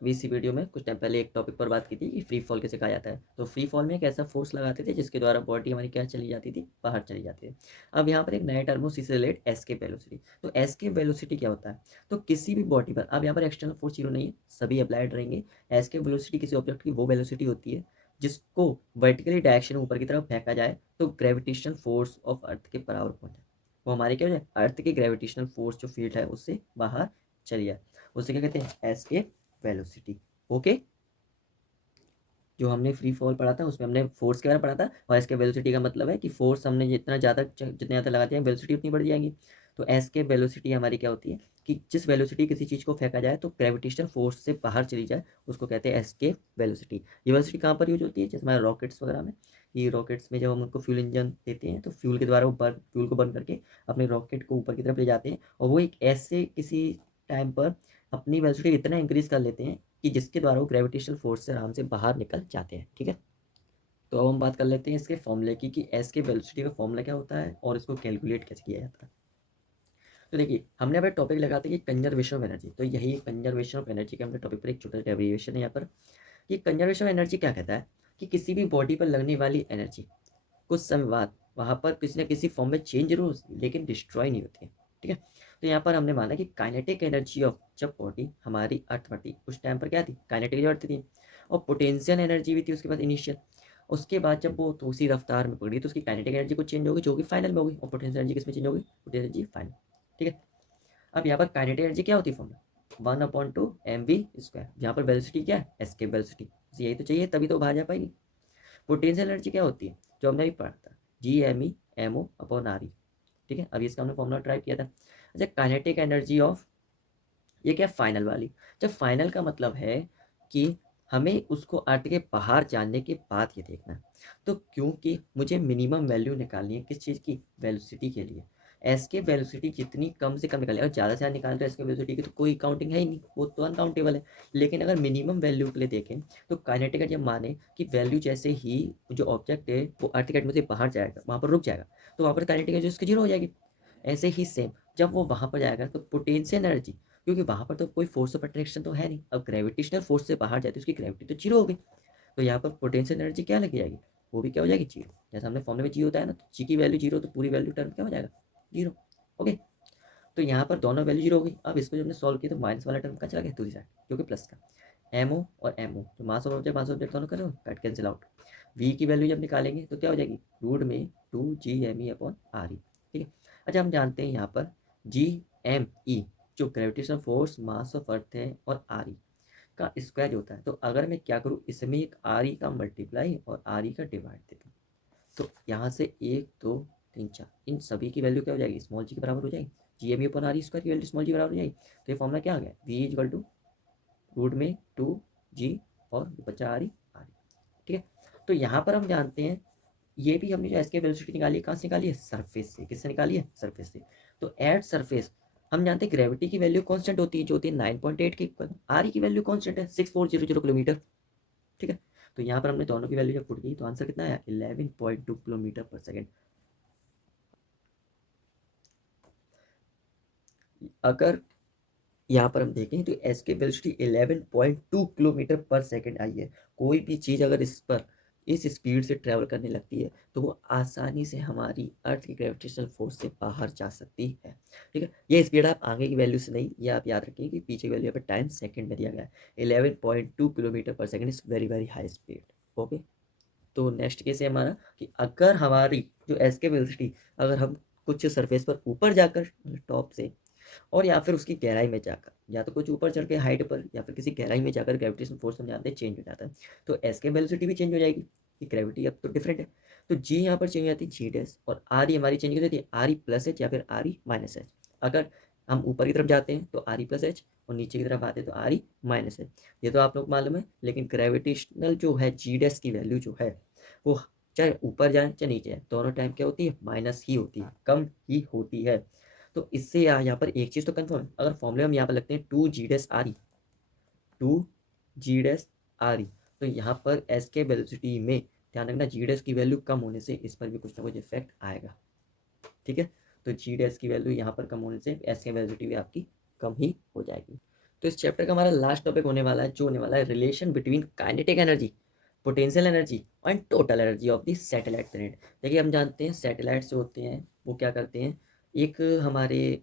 अभी इसी वीडियो में कुछ टाइम पहले एक टॉपिक पर बात की थी कि फ्री फॉल कैसे कहा जाता है। तो फ्री फॉल में एक ऐसा फोर्स लगाते थे जिसके द्वारा बॉडी हमारी क्या चली जाती थी, बाहर चली जाती है। अब यहाँ पर एक नया टर्म उसी से रिलेट एस्केप वेलोसिटी। तो एस्केप वेलोसिटी क्या होता है? तो किसी भी बॉडी पर, अब यहाँ पर एक्सटर्नल फोर्स जीरो नहीं है, सभी अप्लाइड रहेंगे। एस्केप वेलोसिटी किसी ऑब्जेक्ट की वो वेलोसिटी होती है जिसको वर्टिकली डायरेक्शन ऊपर की तरफ फेंका जाए तो ग्रेविटेशनल फोर्स ऑफ अर्थ के बराबर पहुंच जाए। वो हमारे क्या हो जाए, अर्थ के ग्रेविटेशनल फोर्स जो फील्ड है उससे बाहर चली जाए। उसे क्या कहते हैं, एस्केप वेलोसिटी। ओके, जो हमने फ्री फॉल पढ़ा था उसमें हमने फोर्स के बारे में पढ़ा था, और एस्केप वेलोसिटी का मतलब है कि फोर्स हमने जितने ज़्यादा लगाते हैं वेलोसिटी उतनी बढ़ जाएगी। तो एस्केप वेलोसिटी हमारी क्या होती है कि जिस वेलोसिटी किसी चीज़ को फेंका जाए तो ग्रेविटेशनल फोर्स से बाहर चली जाए, उसको कहते हैं एस्केप वेलोसिटी। ये वेलोसिटी कहाँ पर यूज होती है? जैसे हमारे रॉकेट्स वगैरह में, कि रॉकेट्स में जब हम उनको फ्यूल इंजन देते हैं तो फ्यूल के द्वारा वो फ्यूल को बर्न करके अपने रॉकेट को ऊपर की तरफ ले जाते हैं, और वो एक ऐसे किसी टाइम पर अपनी वेलोसिटी इतना इंक्रीज कर लेते हैं कि जिसके द्वारा वो ग्रेविटेशनल फोर्स से आराम से बाहर निकल जाते हैं। ठीक है, तो अब हम बात कर लेते हैं इसके फॉर्मूले की कि एस के वेलोसिटी का फॉर्मूला क्या होता है और इसको कैलकुलेट कैसे किया जाता है। तो देखिए, हमने अभी टॉपिक लगाते हैं कि कंजर्वेशन ऑफ एनर्जी। तो यही कंजर्वेशन ऑफ एनर्जी के हमने टॉपिक पर एक छोटा सा डेरिवेशन है यहाँ पर। कि कंजर्वेशन ऑफ एनर्जी क्या कहता है कि किसी भी बॉडी पर लगने वाली एनर्जी कुछ समय बाद वहाँ पर किसी न किसी फॉर्म में चेंज जरूर होती है लेकिन डिस्ट्रॉय नहीं होती है। ठीक है, तो यहाँ पर हमने माना कि काइनेटिक एनर्जी ऑफ, जब बॉडी हमारी अर्थ पर थी उस टाइम पर क्या थी, काइनेटिक एनर्जी थी, और पोटेंशियल एनर्जी भी थी उसके बाद इनिशियल। उसके बाद जब वो तो उसी रफ्तार में पकड़ी तो उसकी काइनेटिक एनर्जी कुछ चेंज होगी जो कि फाइनल में होगी, और पोटेंशियल एनर्जी किस में चेंज होगी, पोटेंशियल एनर्जी फाइनल। ठीक है, अब यहाँ पर काइनेटिक एनर्जी क्या होती है फॉर्मूला, 1/2 mv², यहाँ पर वेलोसिटी क्या है, एस्केप वेलोसिटी, यही तो चाहिए तभी तो बाहर जा पाएगी। पोटेंशियल एनर्जी क्या होती है, जो हमने अभी पढ़ा था, G m e m o/r e। ठीक है, अभी इसका हमने फॉर्मूला ट्राई किया था। अच्छा, काइनेटिक एनर्जी ऑफ, ये क्या, फाइनल वाली। जब फाइनल का मतलब है कि हमें उसको अर्थ के बाहर जानने के बाद ये देखना है। तो क्योंकि मुझे मिनिमम वैल्यू निकालनी है किस चीज़ की, वेलोसिटी के लिए। एस्केप वेलोसिटी जितनी कम से कम निकाले, अगर ज़्यादा से ज़्यादा निकालें तो एस्केप वेलोसिटी की तो कोई काउंटिंग है ही नहीं, वो तो अनकाउंटेबल है। लेकिन अगर मिनिमम वैल्यू के लिए देखें तो काइनेटिक एनर्जी माने कि वैल्यू जैसे ही जो ऑब्जेक्ट है वो अर्थ के एटमॉस्फेयर से बाहर जाएगा, वहाँ पर रुक जाएगा, तो वहाँ पर काइनेटिक एनर्जी उसकी जीरो हो जाएगी। ऐसे ही सेम, जब वो वहाँ पर जाएगा तो पोटेंशियल एनर्जी, क्योंकि वहाँ पर तो कोई फोर्स ऑफ अट्रैक्शन तो है नहीं, अब ग्रेविटेशनल फोर्स से बाहर जाती है उसकी ग्रेविटी तो जीरो हो गई, तो यहाँ पर पोटेंशियल एनर्जी क्या लग जाएगी, वो भी क्या हो जाएगी, जीरो। जैसे हमने फॉर्मूले में जी होता है ना, तो जी की वैल्यू जीरो तो पूरी वैल्यू टर्म क्या हो जाएगा, जीरो। ओके, तो यहाँ पर दोनों वैल्यू जीरो हो गई। अब इसको जब हमने सॉल्व किया तो माइनस वाला टर्म का चला गया दूसरी साइड, जो कि प्लस का। एमओ और एमओ, तो मास ऑफ ऑब्जेक्ट दोनों करो, कट कैंसिल आउट। वी की वैल्यू जब निकालेंगे तो क्या हो जाएगी, √2 G m e/r e। ठीक है, अच्छा हम जानते हैं यहाँ पर G m e, जो ग्रेविटेशनल फोर्स मास ऑफ अर्थ है, और आर ई का स्क्वायर होता है। तो अगर मैं क्या करूँ, इसमें एक आर ई का मल्टीप्लाई और आर ई का डिवाइड देता हूँ, तो यहाँ से 1 2 3 4 इन सभी की वैल्यू क्या हो जाएगी, स्मॉल जी के बराबर हो जाएगी। G m e/r² की वैल्यू स्मॉल जी बराबर हो जाएगी। तो ये फॉर्मूला क्या आ गया, V = √2 G और बचा आर ई। ठीक है, तो यहाँ पर हम जानते हैं, ये भी हमने जो एस्केप वेलोसिटी निकाली है कहाँ से निकाली है, सरफेस से। किससे निकाली है, सरफेस से। तो एट सरफेस हम जानते हैं ग्रेविटी की वैल्यू कांस्टेंट होती है, जो होती है 9.8 के इक्वल। आर की वैल्यू कांस्टेंट है 6400 किलोमीटर। ठीक है, तो यहाँ पर हमने दोनों की वैल्यू जब पुट की तो आंसर कितना आया, 11.2 किलोमीटर पर सेकेंड। अगर यहाँ पर हम देखें तो एस के वेलोसिटी 11.2 किलोमीटर पर सेकेंड आई है। कोई भी चीज़ अगर इस पर इस स्पीड से ट्रैवल करने लगती है तो वो आसानी से हमारी अर्थ की ग्रेविटेशनल फोर्स से बाहर जा सकती है। ठीक है, ये स्पीड आप आगे की वैल्यू से नहीं, ये आप याद रखिए कि पीछे की वैल्यू पर टाइम सेकंड में दिया गया है। 11.2 किलोमीटर पर second is very very high speed. Okay, तो नेक्स्ट केस है हमारा कि अगर हमारी जो एस के वेलोसिटी, अगर हम कुछ सरफेस पर ऊपर जाकर टॉप से, और या फिर उसकी गहराई में जाकर, या तो कुछ ऊपर चढ़ के हाइट पर या फिर किसी गहराई में जाकर ग्रेविटेशन फोर्स हम जानते हैं चेंज हो जाता है, तो एस के वेलोसिटी भी चेंज हो जाएगी, कि ग्रेविटी अब तो डिफरेंट है। तो जी यहाँ पर चेंज हो जाती है जी डैश, और आर ई हमारी चेंज हो जाती है आर ई प्लस एच या फिर आर ई माइनस एच। अगर हम ऊपर की तरफ जाते हैं तो आर ई प्लस एच, और नीचे की तरफ आते हैं तो आर ई माइनस एच। ये तो आप लोग मालूम है, लेकिन ग्रेविटेशनल जो है जी डैश की वैल्यू जो है वो चाहे ऊपर जाए चाहे नीचे जाए दोनों टाइम क्या होती है, माइनस ही होती है, कम ही होती है। तो इससे यहाँ पर एक चीज़ तो कंफर्म है, अगर फॉर्मूले हम यहाँ पर लगते हैं 2G-RE, 2G-RE, तो यहाँ पर एस के वेलोसिटी में ध्यान रखना जी डैश की वैल्यू कम होने से इस पर भी कुछ ना कुछ इफेक्ट आएगा। ठीक है, तो जी डैश की वैल्यू यहाँ पर कम होने से एस के वेलोसिटी भी आपकी कम ही हो जाएगी। तो इस चैप्टर का हमारा लास्ट टॉपिक होने वाला है, जो होने वाला है relation between kinetic energy, potential energy and total energy of the satellite planet. देखिए हम जानते हैं सैटेलाइट्स जो होते हैं वो क्या करते हैं, एक हमारे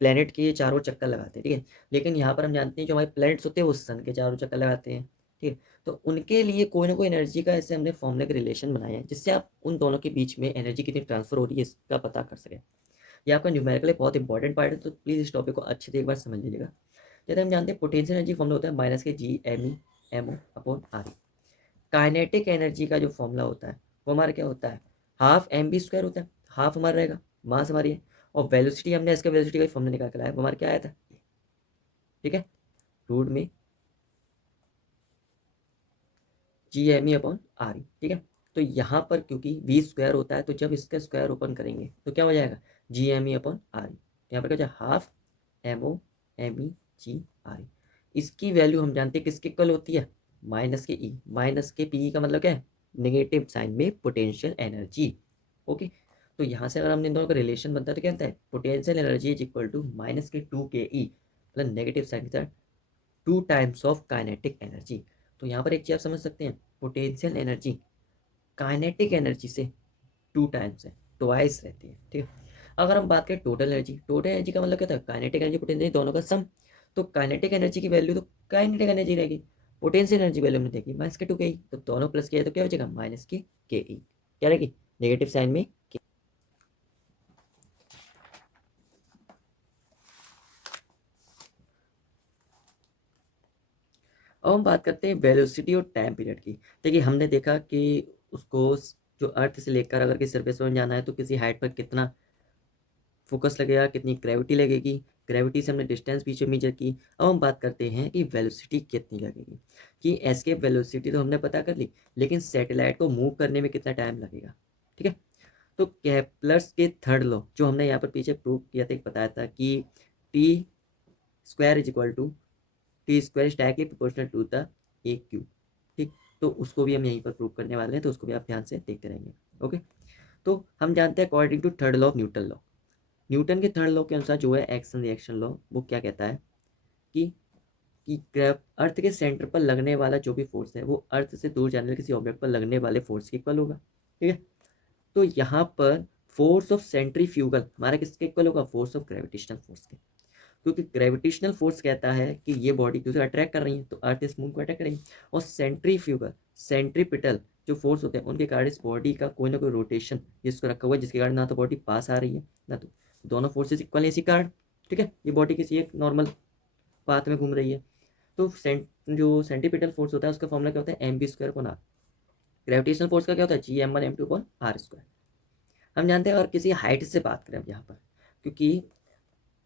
प्लैनेट के चारों चक्कर लगाते हैं, ठीक है। लेकिन यहाँ पर हम जानते हैं जो हमारे प्लैनेट्स होते हैं वो सन के चारों चक्कर लगाते हैं, ठीक है। तो उनके लिए कोई ना कोई एनर्जी का ऐसे हमने फॉर्मूले का रिलेशन बनाया है जिससे आप उन दोनों के बीच में एनर्जी कितनी ट्रांसफर हो रही है इसका पता कर सकें। ये आपका न्यूमेरिकल बहुत इंपॉर्टेंट पार्ट है, तो प्लीज़ इस टॉपिक को अच्छे से एक बार समझ लीजिएगा। जैसे हम जानते हैं पोटेंशियल एनर्जी फॉर्मूला होता है माइनस के G M E M O upon R E. Kinetic energy का जो फॉर्मूला होता है वो हमारा क्या होता है, हाफ एम बी स्क्वायर होता है। हाफ हमारा रहेगा, मास हमारी है, और वेलोसिटी हमने इसका वेलोसिटी का फॉर्मूला निकाल के लाया, वो हमारा क्या आया था, ठीक है, रूट में G M E upon R E, ठीक है। तो यहाँ पर क्योंकि वी स्क्वायर होता है तो जब इसका स्क्वायर ओपन करेंगे तो क्या हो जाएगा, G M E upon R E. यहाँ पर क्या हो जाए, half M O M E G R E. इसकी वैल्यू हम जानते हैं किसके इक्वल होती है, माइनस के ई। माइनस के पी का मतलब क्या है, नेगेटिव साइन में पोटेंशियल एनर्जी। ओके, तो यहाँ से अगर हमने इन दोनों का रिलेशन बनता है तो क्या होता है, potential energy is equal to minus के टू के ई, मतलब नेगेटिव साइन के साथ two times of kinetic energy. तो यहाँ पर एक चीज़ आप समझ सकते हैं, पोटेंशियल एनर्जी काइनेटिक एनर्जी से टू टाइम्स है, ट्वाइस रहती है, ठीक है। अगर हम बात करें टोटल एनर्जी, टोटल एनर्जी का मतलब क्या था, काइनेटिक एनर्जी पोटेंशियल दोनों का सम। तो काइनेटिक एनर्जी की वैल्यू तो काइनेटिक एनर्जी रहेगी, पोटेंशियल एनर्जी वैल्यू में देगी माइनस के टू के ई, तो दोनों प्लस किया तो क्या हो जाएगा, माइनस के ई, क्या रहेगी, नेगेटिव साइन में के। अब हम बात करते हैं वेलोसिटी और टाइम पीरियड की। देखिए हमने देखा कि उसको जो अर्थ से लेकर अगर किसी सरफेस पर जाना है तो किसी हाइट पर कितना फोकस लगेगा, कितनी ग्रेविटी लगेगी, ग्रेविटी से हमने डिस्टेंस पीछे मेजर की। अब हम बात करते हैं कि वेलोसिटी कितनी लगेगी, कि एस्केप वेलोसिटी तो हमने पता कर ली, लेकिन सैटेलाइट को मूव करने में कितना टाइम लगेगा, ठीक है। तो केप्लर्स के थर्ड लॉ जो हमने यहाँ पर पीछे प्रूव किया था, बताया था कि T square is equal to T square is directly proportional to the A cube, ठीक। तो उसको भी हम यहीं पर प्रूव करने वाले हैं, तो उसको भी आप ध्यान से देखते रहेंगे। ओके, तो हम जानते हैं according to third law of Newton law, Newton के थर्ड लॉ के अनुसार जो है एक्शन रिएक्शन लॉ, वो क्या कहता है कि अर्थ के सेंटर पर लगने वाला जो भी फोर्स है वो अर्थ से दूर जाने वाले किसी ऑब्जेक्ट पर लगने वाले फोर्स के इक्वल होगा, ठीक है। तो यहाँ पर फोर्स ऑफ सेंट्रीफ्यूगल हमारा किसके इक्वल होगा, फोर्स ऑफ ग्रेविटेशनल फोर्स के। क्योंकि ग्रेविटेशनल फोर्स कहता है कि ये बॉडी दूसरे अट्रैक्ट कर रही है तो अर्थ इस मून को अट्रैक्ट करेगी, और सेंट्रीफ्यूगल सेंट्रीपिटल जो फोर्स होते हैं उनके कारण इस बॉडी का कोई ना कोई रोटेशन जिसको रखा हुआ है, जिसके कारण ना तो बॉडी पास आ रही है ना तो दोनों फोर्सेस इक्वल है इसी कारण, ठीक है। ये बॉडी किसी एक नॉर्मल पाथ में घूम रही है। तो जो सेंट्रीपिटल फोर्स होता है उसका फॉर्मूला क्या होता है, एम बी स्क्वायर को ना, ग्रेविटेशनल फोर्स का क्या होता है, G M one M two upon R square. हम जानते हैं अगर किसी हाइट से बात करें अब यहाँ पर, क्योंकि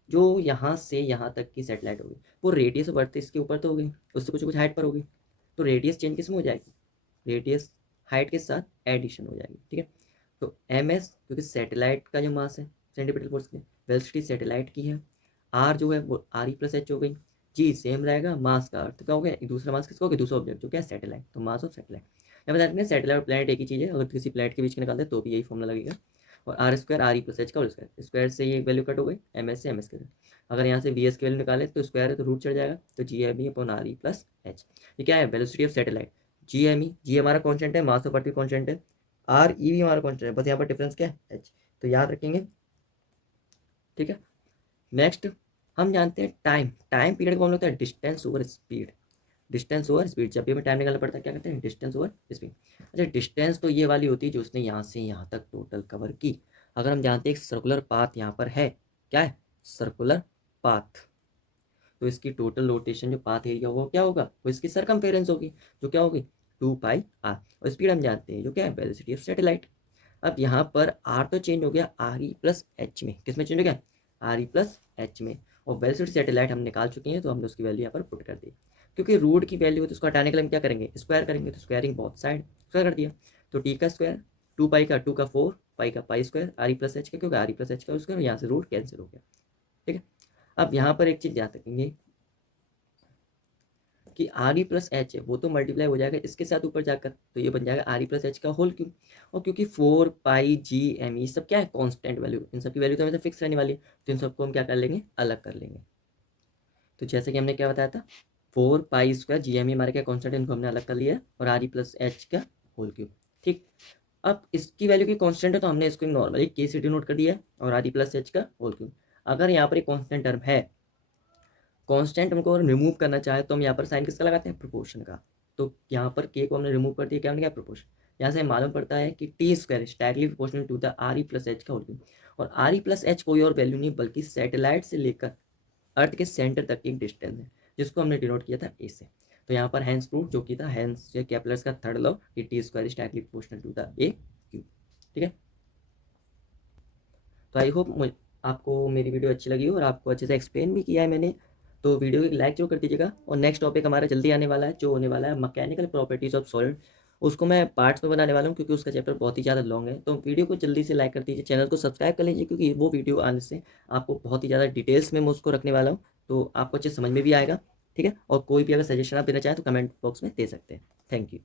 जो यहाँ से यहाँ तक की सेटेलाइट होगी वो रेडियस ऑफ अर्थ इसके ऊपर तो होगी, उससे कुछ कुछ हाइट पर होगी, तो रेडियस चेंज किस में हो जाएगी, रेडियस हाइट के साथ एडिशन हो जाएगी, ठीक है। तो एम एस क्योंकि सैटेलाइट का जो मास है सेंटीमीटर फोर्स की, वेलोसिटी सैटेलाइट की है, आर जो है वो आर ई प्लस एच हो गई, जी सेम रहेगा, मास का अर्थ का हो गया, एक दूसरा मास किसका हो गया, दूसरा ऑब्जेक्ट जो क्या है सैटेलाइट, तो मास ऑफ सैटेलाइट। यहाँ बता दें सैटेलाइट और प्लैनेट एक ही चीज़ है, अगर किसी प्लैनेट के बीच में निकालते हैं तो भी यही फॉर्मूला लगेगा। और R square R E plus H का होल स्क्वायर, स्क्वायर से ये वैल्यू कट हो गई, एम एस से एम एस के। अगर यहाँ से वी एस की वैल्यू निकाले तो स्क्वायर है तो रूट चढ़ जाएगा, तो G M E upon R E plus H. ये क्या है, velocity of satellite, G M E, G हमारा कॉन्स्टेंट है, मास ऑफ अर्थ भी कॉन्स्टेंट है, आर ई भी हमारा कॉन्स्टेंट है, बस यहाँ पर डिफरेंस क्या है, एच, तो याद रखेंगे, ठीक है। नेक्स्ट हम जानते हैं टाइम, टाइम पीरियड को हम लोग distance over speed, distance over speed, जब भी हमें टाइम निकालना पड़ता है क्या कहते हैं, डिस्टेंस ओवर स्पीड। अच्छा डिस्टेंस तो ये वाली होती है जो उसने यहाँ से यहाँ तक टोटल कवर की। अगर हम जानते हैं एक सर्कुलर पाथ यहाँ पर है, क्या है, सर्कुलर पाथ, तो इसकी टोटल रोटेशन जो पाथ एरिया होगा क्या होगा, वो इसकी सरकमफेरेंस होगी, जो क्या होगी, टू पाई आर। और स्पीड हम जानते हैं जो क्या है, वेलोसिटी ऑफ सैटेलाइट। अब यहाँ पर आर तो चेंज हो गया आर ई प्लस एच में, किस में चेंज हो गया, आर ई प्लस एच में, और वेलोसिटी सैटेलाइट हम निकाल चुके हैं तो हमने उसकी वैल्यू यहाँ पर पुट कर दी। क्योंकि रूट की वैल्यू है तो उसको हटाने के लिए हम क्या करेंगे, स्क्वायर करेंगे, तो स्क्वायरिंग बहुत साइड स्क्वायर कर दिया, तो टी का स्क्वायर, टू पाई का टू का फोर, पाई का pi square, R E plus H का क्योंकि आर ई प्लस एच का स्क्वायर, यहाँ से रूट कैंसिल हो गया, ठीक है। अब यहाँ पर एक चीज़ याद रखेंगे कि आर ई प्लस एच है वो तो मल्टीप्लाई हो जाएगा इसके साथ ऊपर जाकर, तो ये बन जाएगा आर ई प्लस एच का होल क्यूब। और क्योंकि फोर पाई जी एम ई सब क्या है, कांस्टेंट वैल्यू, इन सब की वैल्यू तो हमेशा फिक्स रहने वाली है, तो इन सबको हम क्या कर लेंगे, अलग कर लेंगे। तो जैसे कि हमने क्या बताया था, 4 पाई स्क्वायर GME हमारे क्या कॉन्स्टेंट, इनको हमने अलग कर लिया है, और RE+H का होल क्यूब। ठीक, अब इसकी वैल्यू की कांस्टेंट है तो हमने इसको नॉर्मली के से डिनोट कर दिया, और RE+H का होल क्यूब। अगर यहाँ पर एक कांस्टेंट टर्म है, कांस्टेंट हमको रिमूव करना चाहे तो हम यहाँ पर साइन किसका लगाते हैं, प्रोपोर्शन का। तो यहाँ पर के को हमने रिमूव कर दिया, क्या हमने क्या, प्रोपोर्शन। यहाँ से मालूम पड़ता है कि T square is directly proportional to the RE+H का होल क्यूब। और RE+H कोई और वैल्यू नहीं बल्कि सैटेलाइट से लेकर अर्थ के सेंटर तक की एक डिस्टेंस है, जिसको हमने डिनोट किया था ए से। तो यहाँ पर हैंस प्रूफ जो कि था हैंस केपलर्स का थर्ड लॉ कि T square is directly proportional to the A cube. ठीक है, तो आई होप आपको मेरी वीडियो अच्छी लगी और आपको अच्छे से एक्सप्लेन भी किया है मैंने। तो वीडियो को एक लाइक जो कर दीजिएगा, और नेक्स्ट टॉपिक हमारा जल्दी आने वाला है, जो होने वाला है मैकेनिकल प्रॉपर्टीज ऑफ सॉलिड। उसको मैं पार्ट्स में बनाने वाला हूँ क्योंकि उसका चैप्टर बहुत ही ज़्यादा लॉन्ग है। तो वीडियो को जल्दी से लाइक कर दीजिए, चैनल को सब्सक्राइब कर लीजिए, क्योंकि वो वीडियो आने से आपको बहुत ही ज़्यादा डिटेल्स में मैं उसको रखने वाला हूँ, तो आपको अच्छे समझ में भी आएगा। ठीक है, और कोई भी अगर सजेशन आप देना चाहें तो कमेंट बॉक्स में दे सकते हैं। Thank you.